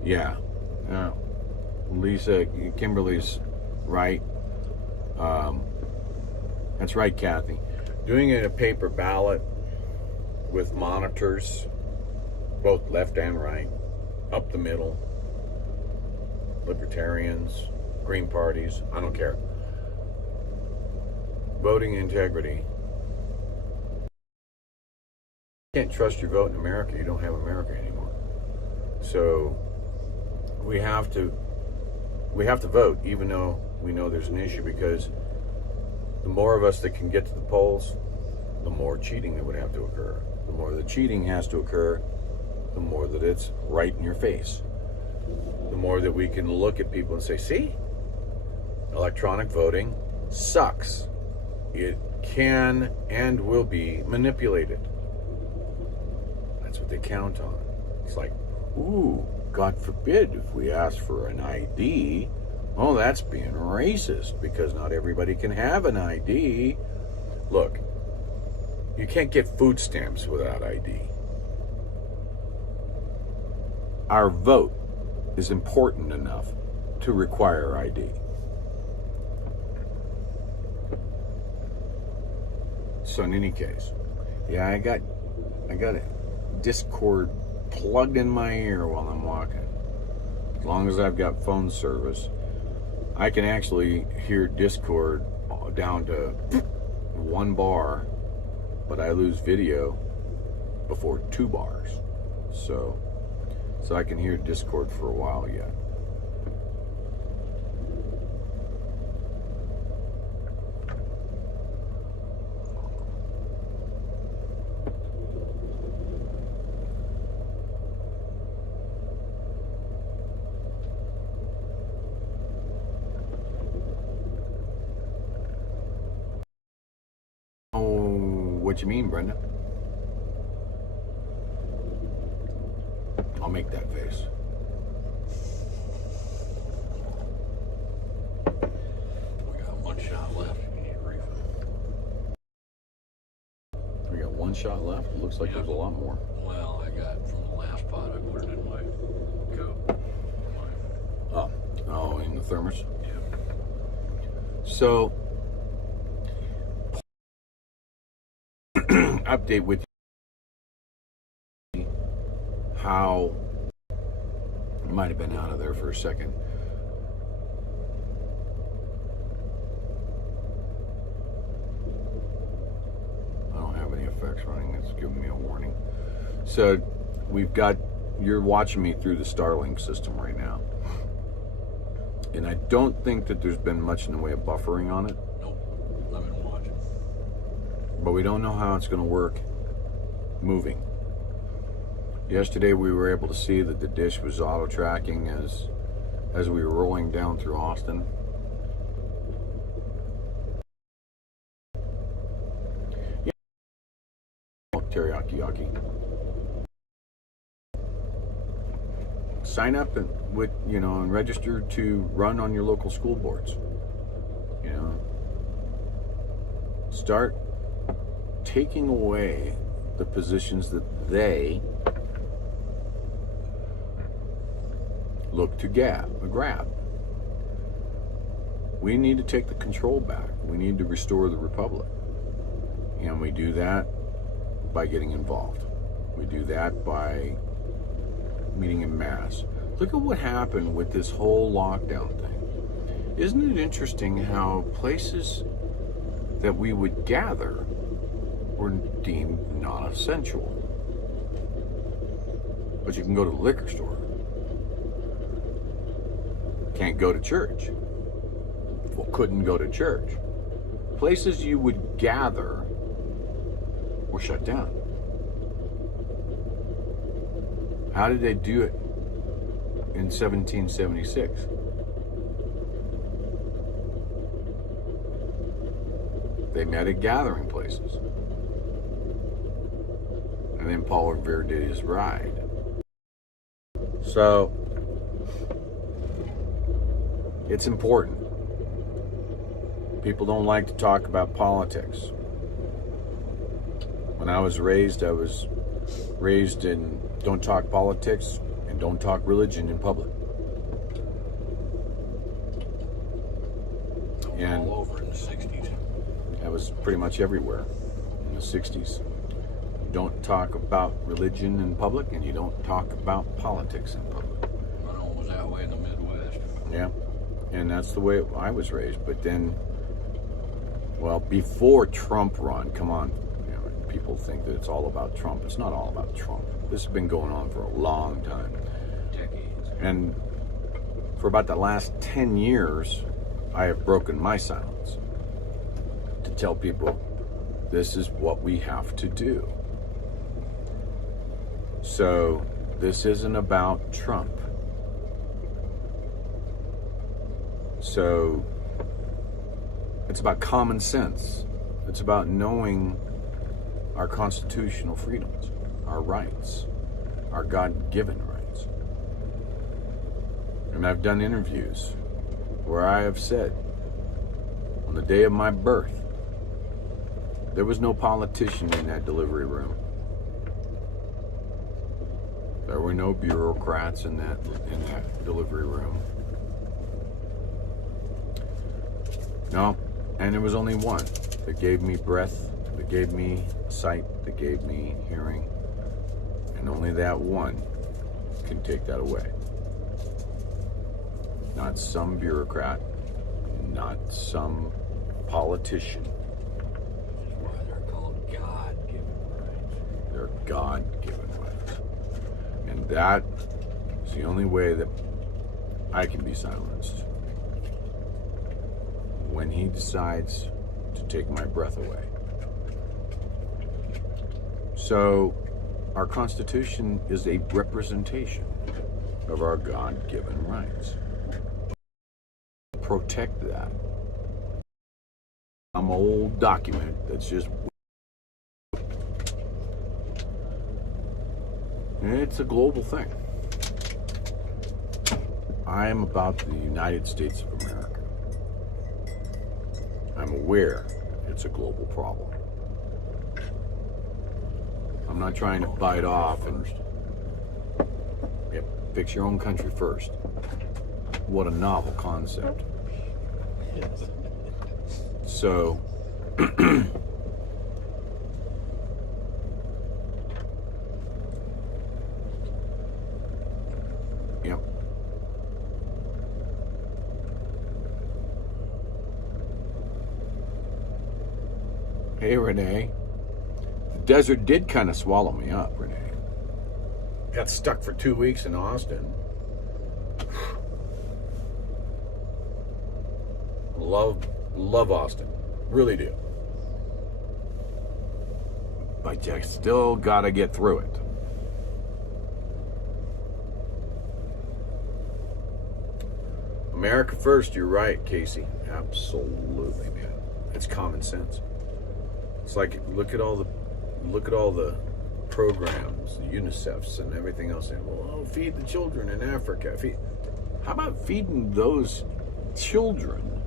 Yeah. Lisa, Kimberly's right. That's right, Kathy. Doing it in a paper ballot with monitors, both left and right, up the middle, libertarians, green parties, I don't care. Voting integrity. You can't trust your vote in America. You don't have America anymore. So we have to vote, even though we know there's an issue, because the more of us that can get to the polls, the more cheating that would have to occur. The more the cheating has to occur, the more that it's right in your face. The more that we can look at people and say, see, electronic voting sucks. It can and will be manipulated. That's what they count on. It's like, ooh, God forbid if we ask for an ID, oh, that's being racist because not everybody can have an ID. Look, you can't get food stamps without ID. Our vote is important enough to require ID. So in any case, yeah, I got a Discord plugged in my ear while I'm walking. As long as I've got phone service, I can actually hear Discord down to 1 bar, but I lose video before 2 bars. So I can hear Discord for a while yet. What you mean, Brenda? I'll make that face. We got 1 shot left. You need a refill. We got 1 shot left? It looks like there's a lot more. Well, I got from the last pot. I put it in my coat. Oh, in the thermos? Yeah. So, update with you how I might have been out of there for a second. I don't have any effects running. It's giving me a warning. So you're watching me through the Starlink system right now, and I don't think that there's been much in the way of buffering on it. Nope. I've been watching. But we don't know how it's going to work moving. Yesterday we were able to see that the dish was auto tracking as we were rolling down through Austin. Yeah. Teriyaki yaki. Sign up and and register to run on your local school boards. start taking away the positions that they look to grab. We need to take the control back. We need to restore the republic. And we do that by getting involved. We do that by meeting in mass. Look at what happened with this whole lockdown thing. Isn't it interesting how places that we would gather were deemed non-essential? But you can go to the liquor store. Can't go to church. Well, couldn't go to church. Places you would gather were shut down. How did they do it in 1776? They met at gathering places. And then Paul Revere did his ride. So, it's important. People don't like to talk about politics. When I was raised in don't talk politics and don't talk religion in public. And all over in the 60s. That was pretty much everywhere in the 60s. You don't talk about religion in public and you don't talk about politics in public. I know it was that way in the Midwest. Yeah, and that's the way I was raised. But then, well, before Trump run, come on, you know, people think that it's all about Trump. It's not all about Trump. This has been going on for a long time. Decades. And for about the last 10 years, I have broken my silence to tell people this is what we have to do. So this isn't about Trump. So it's about common sense. It's about knowing our constitutional freedoms, our rights, our God-given rights. And I've done interviews where I have said, on the day of my birth, there was no politician in that delivery room. There were no bureaucrats in that delivery room. No, and there was only one that gave me breath, that gave me sight, that gave me hearing. And only that one can take that away. Not some bureaucrat, not some politician. That's why they're called God-given rights. They're God-given rights. And that is the only way that I can be silenced. When he decides to take my breath away. So, our Constitution is a representation of our God-given rights. Protect that. Some old document that's just... It's a global thing. I am about the United States of America. I'm aware it's a global problem. I'm not trying to bite off and fix your own country first. What a novel concept. So, yep. Hey, Renee. The desert did kind of swallow me up, Renee. Got stuck for 2 weeks in Austin. Love Austin. Really do. But you still gotta get through it. America first, you're right, Casey. Absolutely, man. It's common sense. It's like look at all the programs, the UNICEFs and everything else. Well, feed the children in Africa. How about feeding those children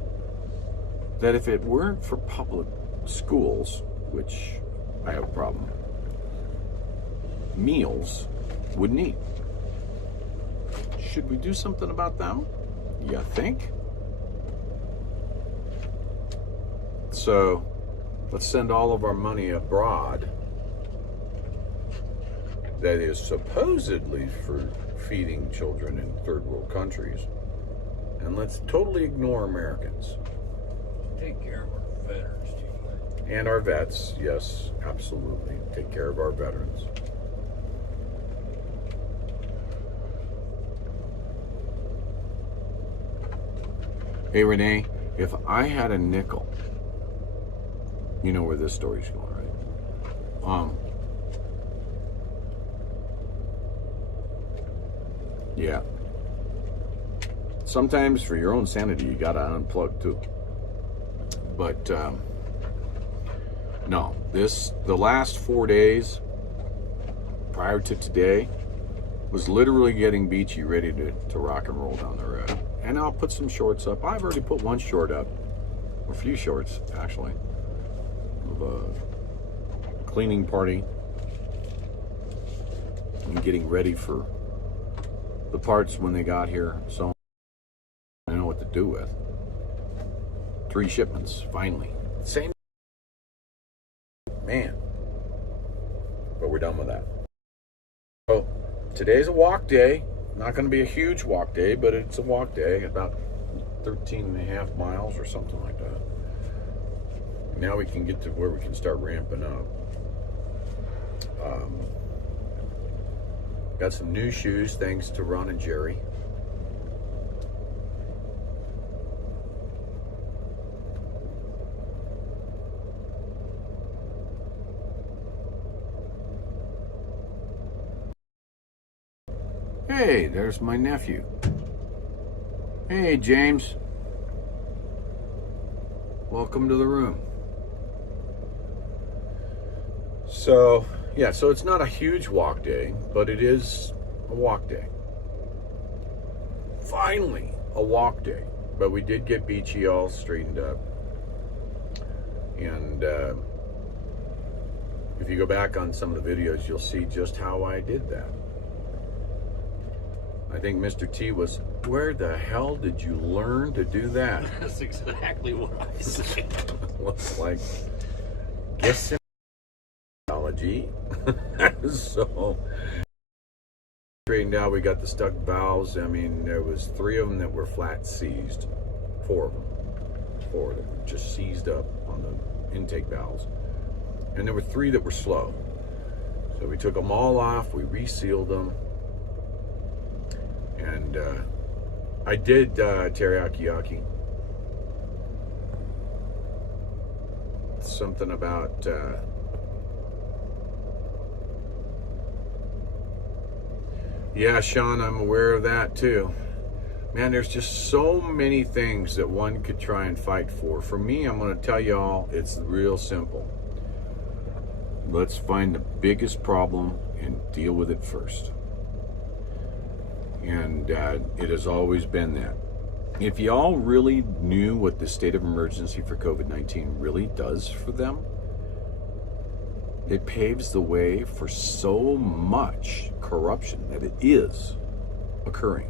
that if it weren't for public schools, which I have a problem, meals wouldn't eat. Should we do something about them? You think? So let's send all of our money abroad that is supposedly for feeding children in third world countries, and let's totally ignore Americans. Take care of our veterans, too. And our vets, yes, absolutely. Take care of our veterans. Hey, Renee, if I had a nickel, you know where this story's going, right? Yeah. Sometimes for your own sanity, you gotta unplug too. But no, the last 4 days prior to today was literally getting Beechy ready to rock and roll down the road. And I'll put some shorts up. I've already put one short up, or a few shorts actually, of a cleaning party and getting ready for the parts when they got here, so I know what to do with. 3 shipments, finally. Same man. But we're done with that. So today's a walk day. Not going to be a huge walk day, but it's a walk day, about 13.5 miles or something like that. Now we can get to where we can start ramping up. Got some new shoes thanks to Ron and Jerry. Hey, there's my nephew. Hey, James. Welcome to the room. So, yeah, so it's not a huge walk day, but it is a walk day. Finally, a walk day. But we did get Beechy all straightened up. And if you go back on some of the videos, you'll see just how I did that. I think Mr. T was, where the hell did you learn to do that? That's exactly what I said. Looks like gifts and technology. So straightened out, we got the stuck valves. I mean, there was 3 of them that were flat seized. 4 of them. 4 that were just seized up on the intake valves. And there were 3 that were slow. So we took them all off, we resealed them. And I did teriyaki yaki. Something about yeah, Sean, I'm aware of that too. Man, there's just so many things that one could try and fight for. For me, I'm going to tell y'all, it's real simple. Let's find the biggest problem and deal with it first. And it has always been that. If y'all really knew what the state of emergency for COVID-19 really does for them, it paves the way for so much corruption that it is occurring.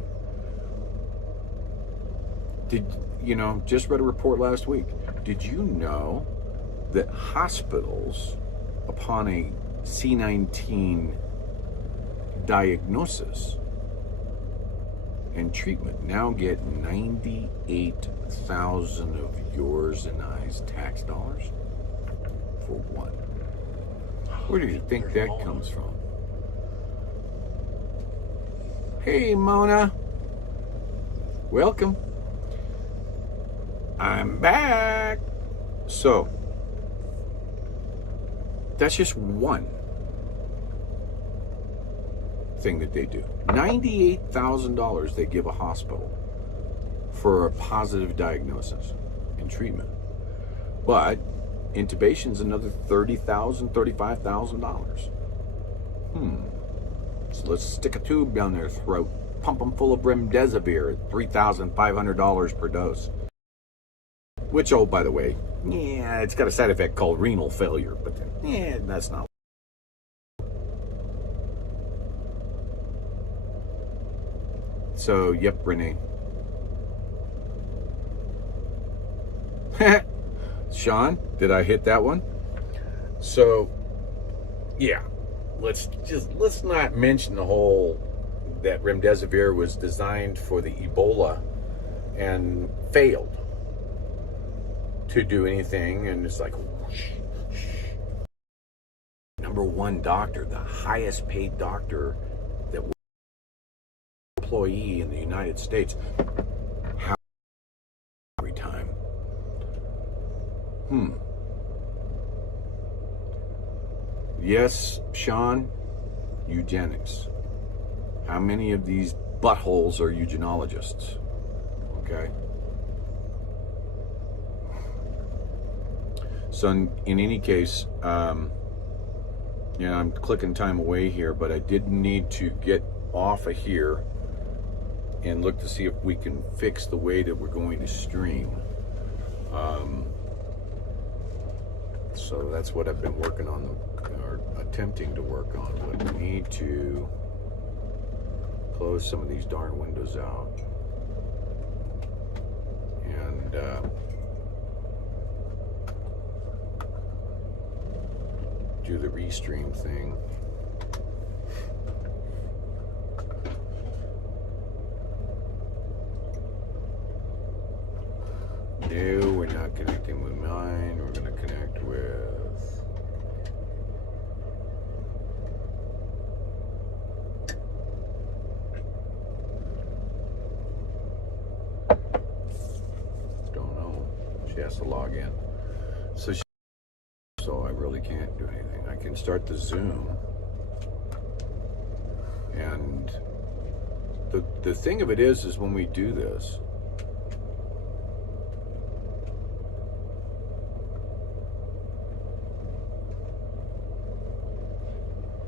Just read a report last week. Did you know that hospitals, upon a C-19 diagnosis and treatment, now get 98,000 of yours and I's tax dollars for one? Where do you think that comes from? Hey, Mona. Welcome. I'm back. So, that's just one thing that they do. $98,000 they give a hospital for a positive diagnosis and treatment. But intubation's another $30,000, $35,000. So let's stick a tube down their throat, pump them full of remdesivir at $3,500 per dose. Which, oh, by the way, Yeah, it's got a side effect called renal failure, but yeah, that's not. So, yep, Renee. Sean, did I hit that one? So, yeah, let's not mention the whole that remdesivir was designed for the Ebola and failed to do anything, and it's like #1 doctor, the highest paid doctor that was an employee in the United States. How every time? Yes, Sean, eugenics. How many of these buttholes are eugenologists? Okay. So in any case, I'm clicking time away here, but I did need to get off of here and look to see if we can fix the way that we're going to stream. So that's what I've been working on, or attempting to work on. But we need to close some of these darn windows out and do the restream thing. No, we're not connecting with mine. We're going to connect with... Don't know. She has to log in. So I really can't do anything. I can start the Zoom. And the thing of it is when we do this,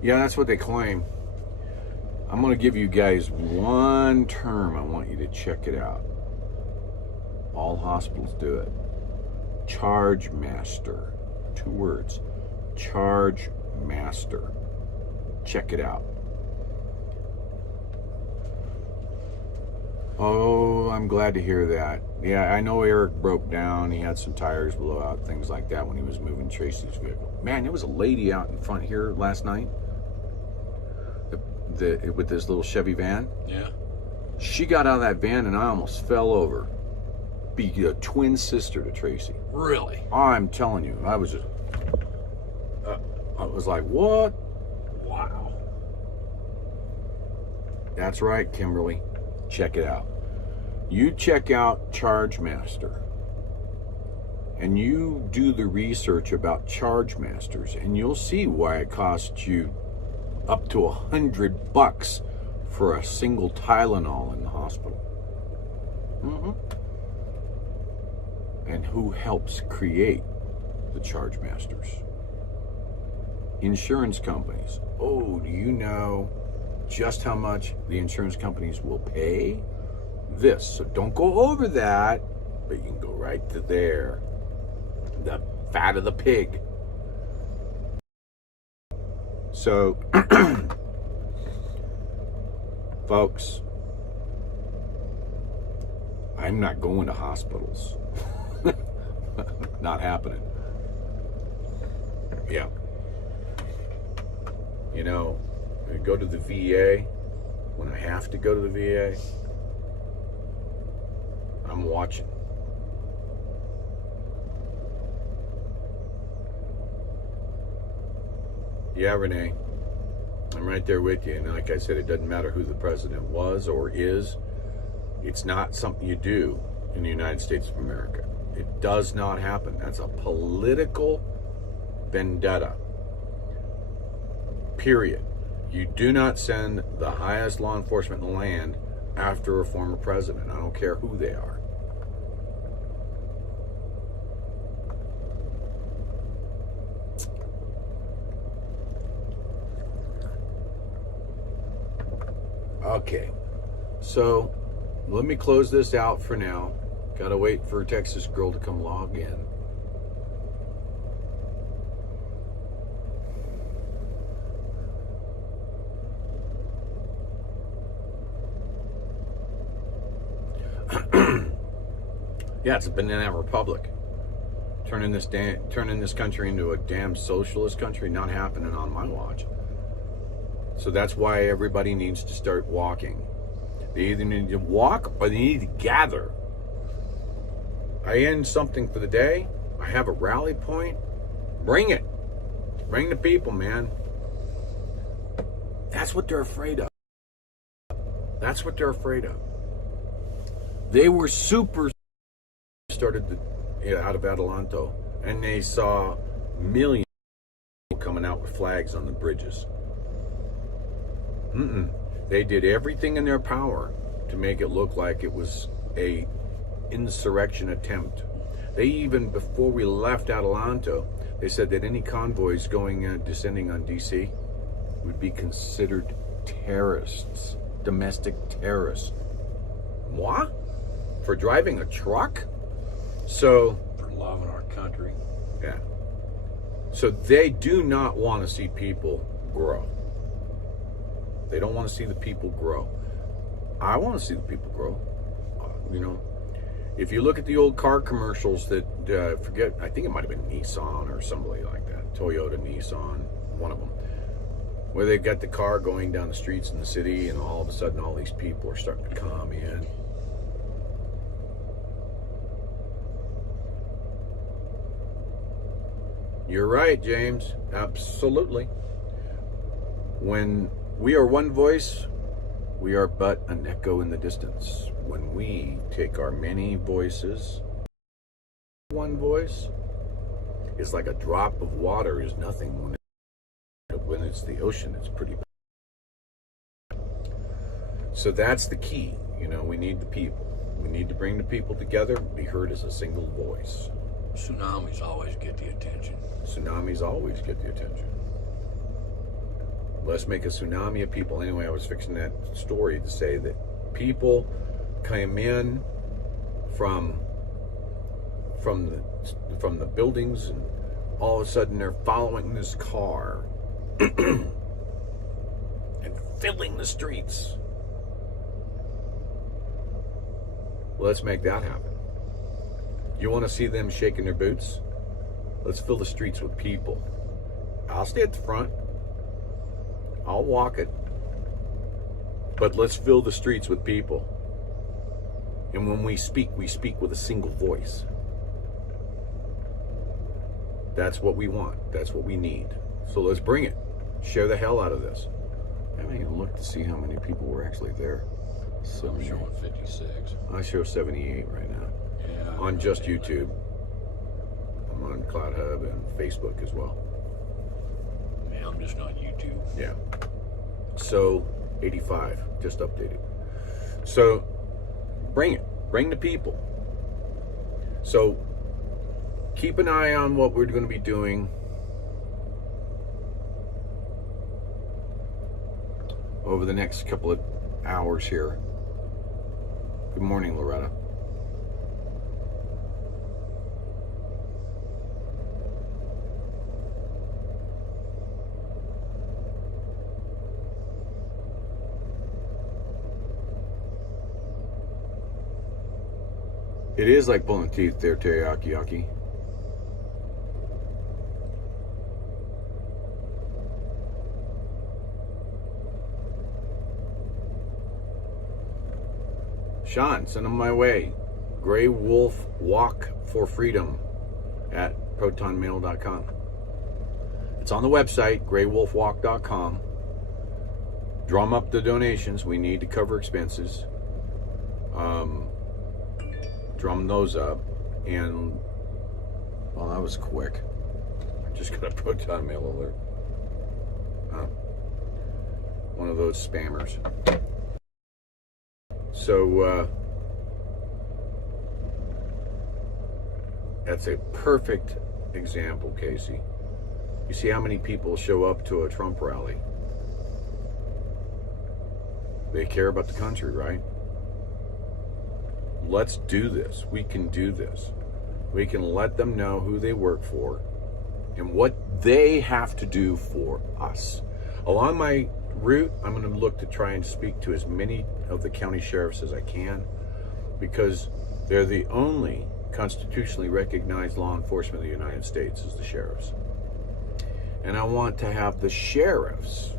yeah, that's what they claim. I'm going to give you guys one term. I want you to check it out. All hospitals do it. Charge master. 2 words. Charge master. Check it out. Oh, I'm glad to hear that. Yeah, I know Eric broke down. He had some tires blow out, things like that when he was moving Tracy's vehicle. Man, there was a lady out in front here last night. With this little Chevy van. Yeah. She got out of that van and I almost fell over. Be a twin sister to Tracy. Really? I'm telling you, I was just... I was like, what? Wow. That's right, Kimberly. Check it out. You check out Charge Master. And you do the research about Charge Masters, and you'll see why it costs you up to $100 for a single Tylenol in the hospital. And who helps create the Charge Masters? Insurance companies. Oh, do you know just how much the insurance companies will pay? This. So don't go over that, but you can go right to there. The fat of the pig. So, folks, I'm not going to hospitals. Not happening. Yeah. You know, I go to the VA when I have to go to the VA. I'm watching. Yeah, Renee, I'm right there with you. And like I said, it doesn't matter who the president was or is. It's not something you do in the United States of America. It does not happen. That's a political vendetta. Period. You do not send the highest law enforcement in the land after a former president. I don't care who they are. Okay, so let me close this out for now. Gotta wait for Texas Girl to come log in. Yeah, it's a banana republic. Turning this country into a damn socialist country, not happening on my watch. So that's why everybody needs to start walking. They either need to walk or they need to gather. I end something for the day. I have a rally point. Bring it. Bring the people, man. That's what they're afraid of. That's what they're afraid of. They were super started out of Adelanto, and they saw millions coming out with flags on the bridges. They did everything in their power to make it look like it was a insurrection attempt. They even, before we left Adelanto, they said that any convoys descending on DC would be considered terrorists, domestic terrorists. What? For driving a truck? So, For loving our country. yeah. So they do not want to see people grow. They don't want to see the people grow. I want to see the people grow. You know, if you look at the old car commercials that, I think it might have been Nissan or somebody like that. Toyota, Nissan, one of them. Where they've got the car going down the streets in the city and all of a sudden all these people are starting to come in. You're right, James. Absolutely. When we are one voice, we are but an echo in the distance. When we take our many voices, one voice is like a drop of water is nothing. When it's the ocean, it's pretty bad. So that's the key. You know, we need the people. We need to bring the people together, be heard as a single voice. Tsunamis always get the attention. Tsunamis always get the attention. Let's make a tsunami of people. Anyway, I was fixing that story to say that people came in from the buildings, and all of a sudden they're following this car and filling the streets. Let's make that happen. You want to see them shaking their boots? Let's fill the streets with people. I'll stay at the front. I'll walk it. But let's fill the streets with people. And when we speak with a single voice. That's what we want. That's what we need. So let's bring it. Share the hell out of this. I haven't even looked to see how many people were actually there. I'm showing 56. I show 78 right now. Yeah. On just YouTube. I'm on CloutHub and Facebook as well. Yeah, I'm just not YouTube. Yeah. So 85, just updated. So bring it. Bring the people. So keep an eye on what we're going to be doing over the next couple of hours here. Good morning, Loretta. It is like pulling teeth there, teriyaki. Sean, send them my way. GreyWolf Walk for Freedom at protonmail.com. It's on the website, GreyWolfWalk.com. Drum up the donations. We need to cover expenses. Drum those up, and well, that was quick. I just got a Proton Mail alert. One of those spammers. So that's a perfect example, Casey. You see how many people show up to a Trump rally? They care about the country, right? Let's do this. We can do this. We can let them know who they work for and what they have to do for us. Along my route, I'm going to look to try and speak to as many of the county sheriffs as I can, because they're the only constitutionally recognized law enforcement of the United States is the sheriffs. And I want to have the sheriffs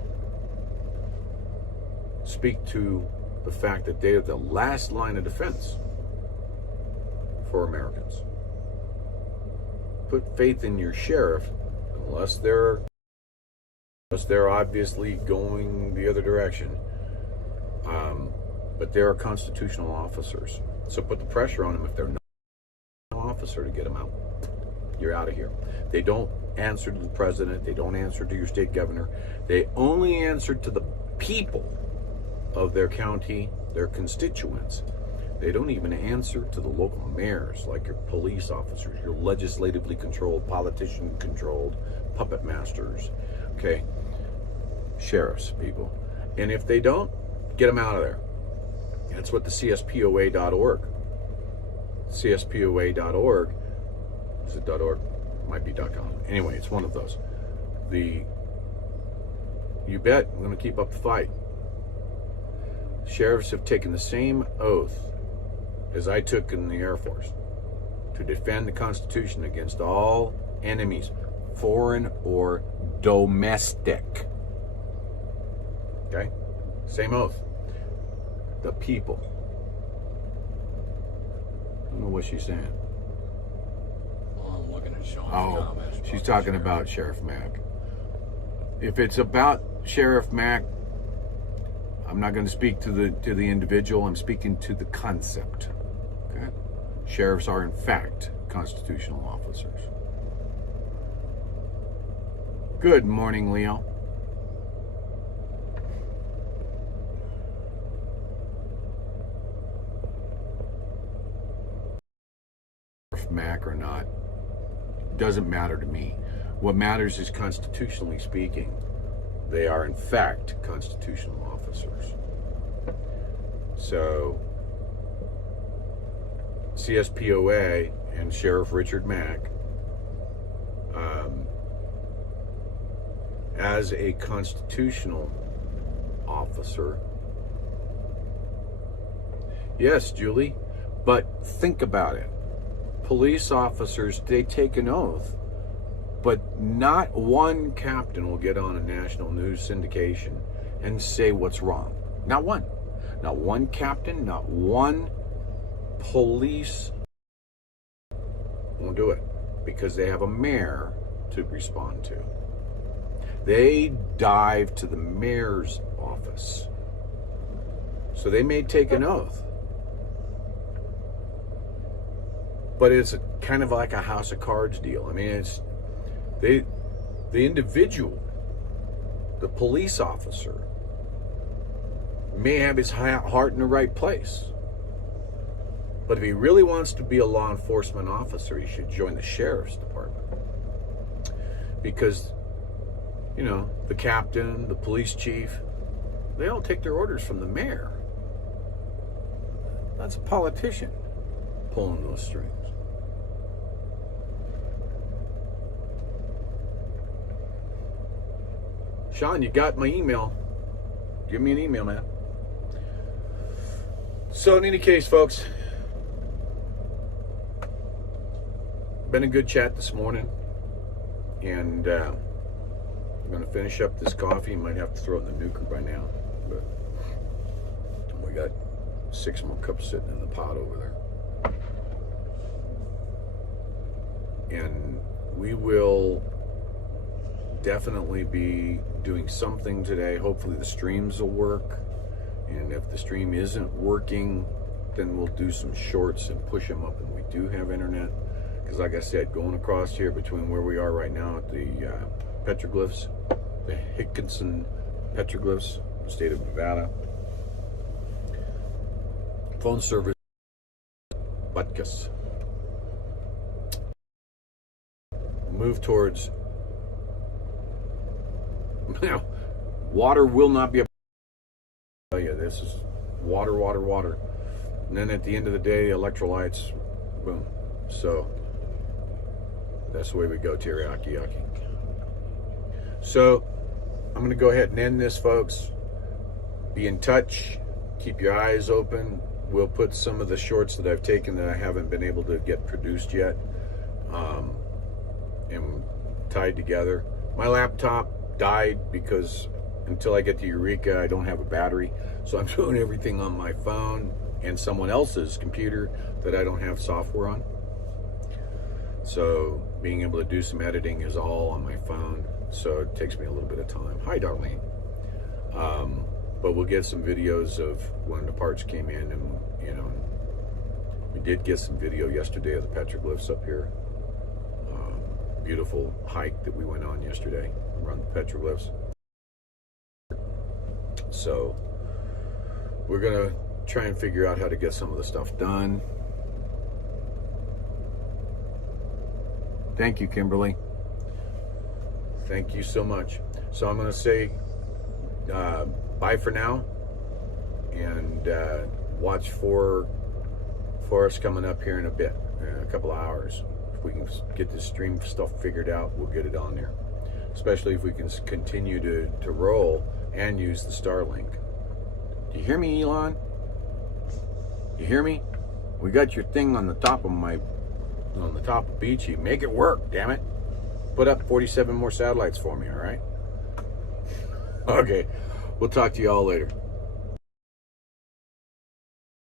speak to the fact that they are the last line of defense for Americans. Put faith in your sheriff, unless they're obviously going the other direction. But they're constitutional officers. So put the pressure on them if they're not an officer to get them out. You're out of here. They don't answer to the president. They don't answer to your state governor. They only answer to the people of their county, their constituents. They don't even answer to the local mayors, like your police officers, your legislatively controlled, politician-controlled puppet masters. Okay? Sheriffs, people. And if they don't, get them out of there. That's what the CSPOA.org. CSPOA.org. Is it .org? Might be .com. Anyway, it's one of those. You bet I'm going to keep up the fight. Sheriffs have taken the same oath as I took in the Air Force to defend the Constitution against all enemies, foreign or domestic. Okay? Same oath. The people. I don't know what she's saying. Well, I'm looking at Sean's comments. She's talking about Sheriff Mack. If it's about Sheriff Mack, I'm not going to speak to the individual. I'm speaking to the concept. Okay? Sheriffs are in fact constitutional officers. Good morning, Leo. Mac or not doesn't matter to me. What matters is, constitutionally speaking, they are in fact constitutional officers. So CSPOA and Sheriff Richard Mack, as a constitutional officer, yes, Julie, but think about it. Police officers, they take an oath, but not one captain will get on a national news syndication and say what's wrong. Not one. Not one captain, not one police won't do it, because they have a mayor to respond to. They dive to the mayor's office. So they may take an oath, but it's kind of like a house of cards deal. I mean, it's the individual, the police officer, may have his heart in the right place. But if he really wants to be a law enforcement officer, he should join the sheriff's department. Because, you know, the captain, the police chief, they all take their orders from the mayor. That's a politician pulling those strings. Sean, you got my email. Give me an email, man. So in any case, folks, been a good chat this morning, and I'm going to finish up this coffee. Might have to throw it in the nuker by now, but we got 6 more cups sitting in the pot over there. And we will definitely be doing something today. Hopefully the streams will work, and if the stream isn't working, then we'll do some shorts and push them up, and we do have internet. Because like I said, going across here between where we are right now at the petroglyphs, the Hickinson petroglyphs, the state of Nevada, phone service, Butkus. Move towards, now, water will not be a, oh yeah, this is water, water, water. And then at the end of the day, electrolytes, boom. So that's the way we go, teriyaki yaki. So I'm going to go ahead and end this, folks. Be in touch. Keep your eyes open. we'll put some of the shorts that I've taken that I haven't been able to get produced yet, and tied together. My laptop died because until I get to Eureka, I don't have a battery. So I'm doing everything on my phone and someone else's computer that I don't have software on. So being able to do some editing is all on my phone. So it takes me a little bit of time. Hi, Darlene. But we'll get some videos of when the parts came in, and you know, we did get some video yesterday of the petroglyphs up here. Beautiful hike that we went on yesterday around the petroglyphs. So we're gonna try and figure out how to get some of the stuff done. Thank you, Kimberly. Thank you so much. So I'm gonna say bye for now, and watch for us coming up here in a bit, in a couple of hours. If we can get this stream stuff figured out, we'll get it on there. Especially if we can continue to roll and use the Starlink. Do you hear me, Elon? You hear me? We got your thing on the top of Beechy. Make it work, damn it. Put up 47 more satellites for me, all right? Okay, we'll talk to you all later.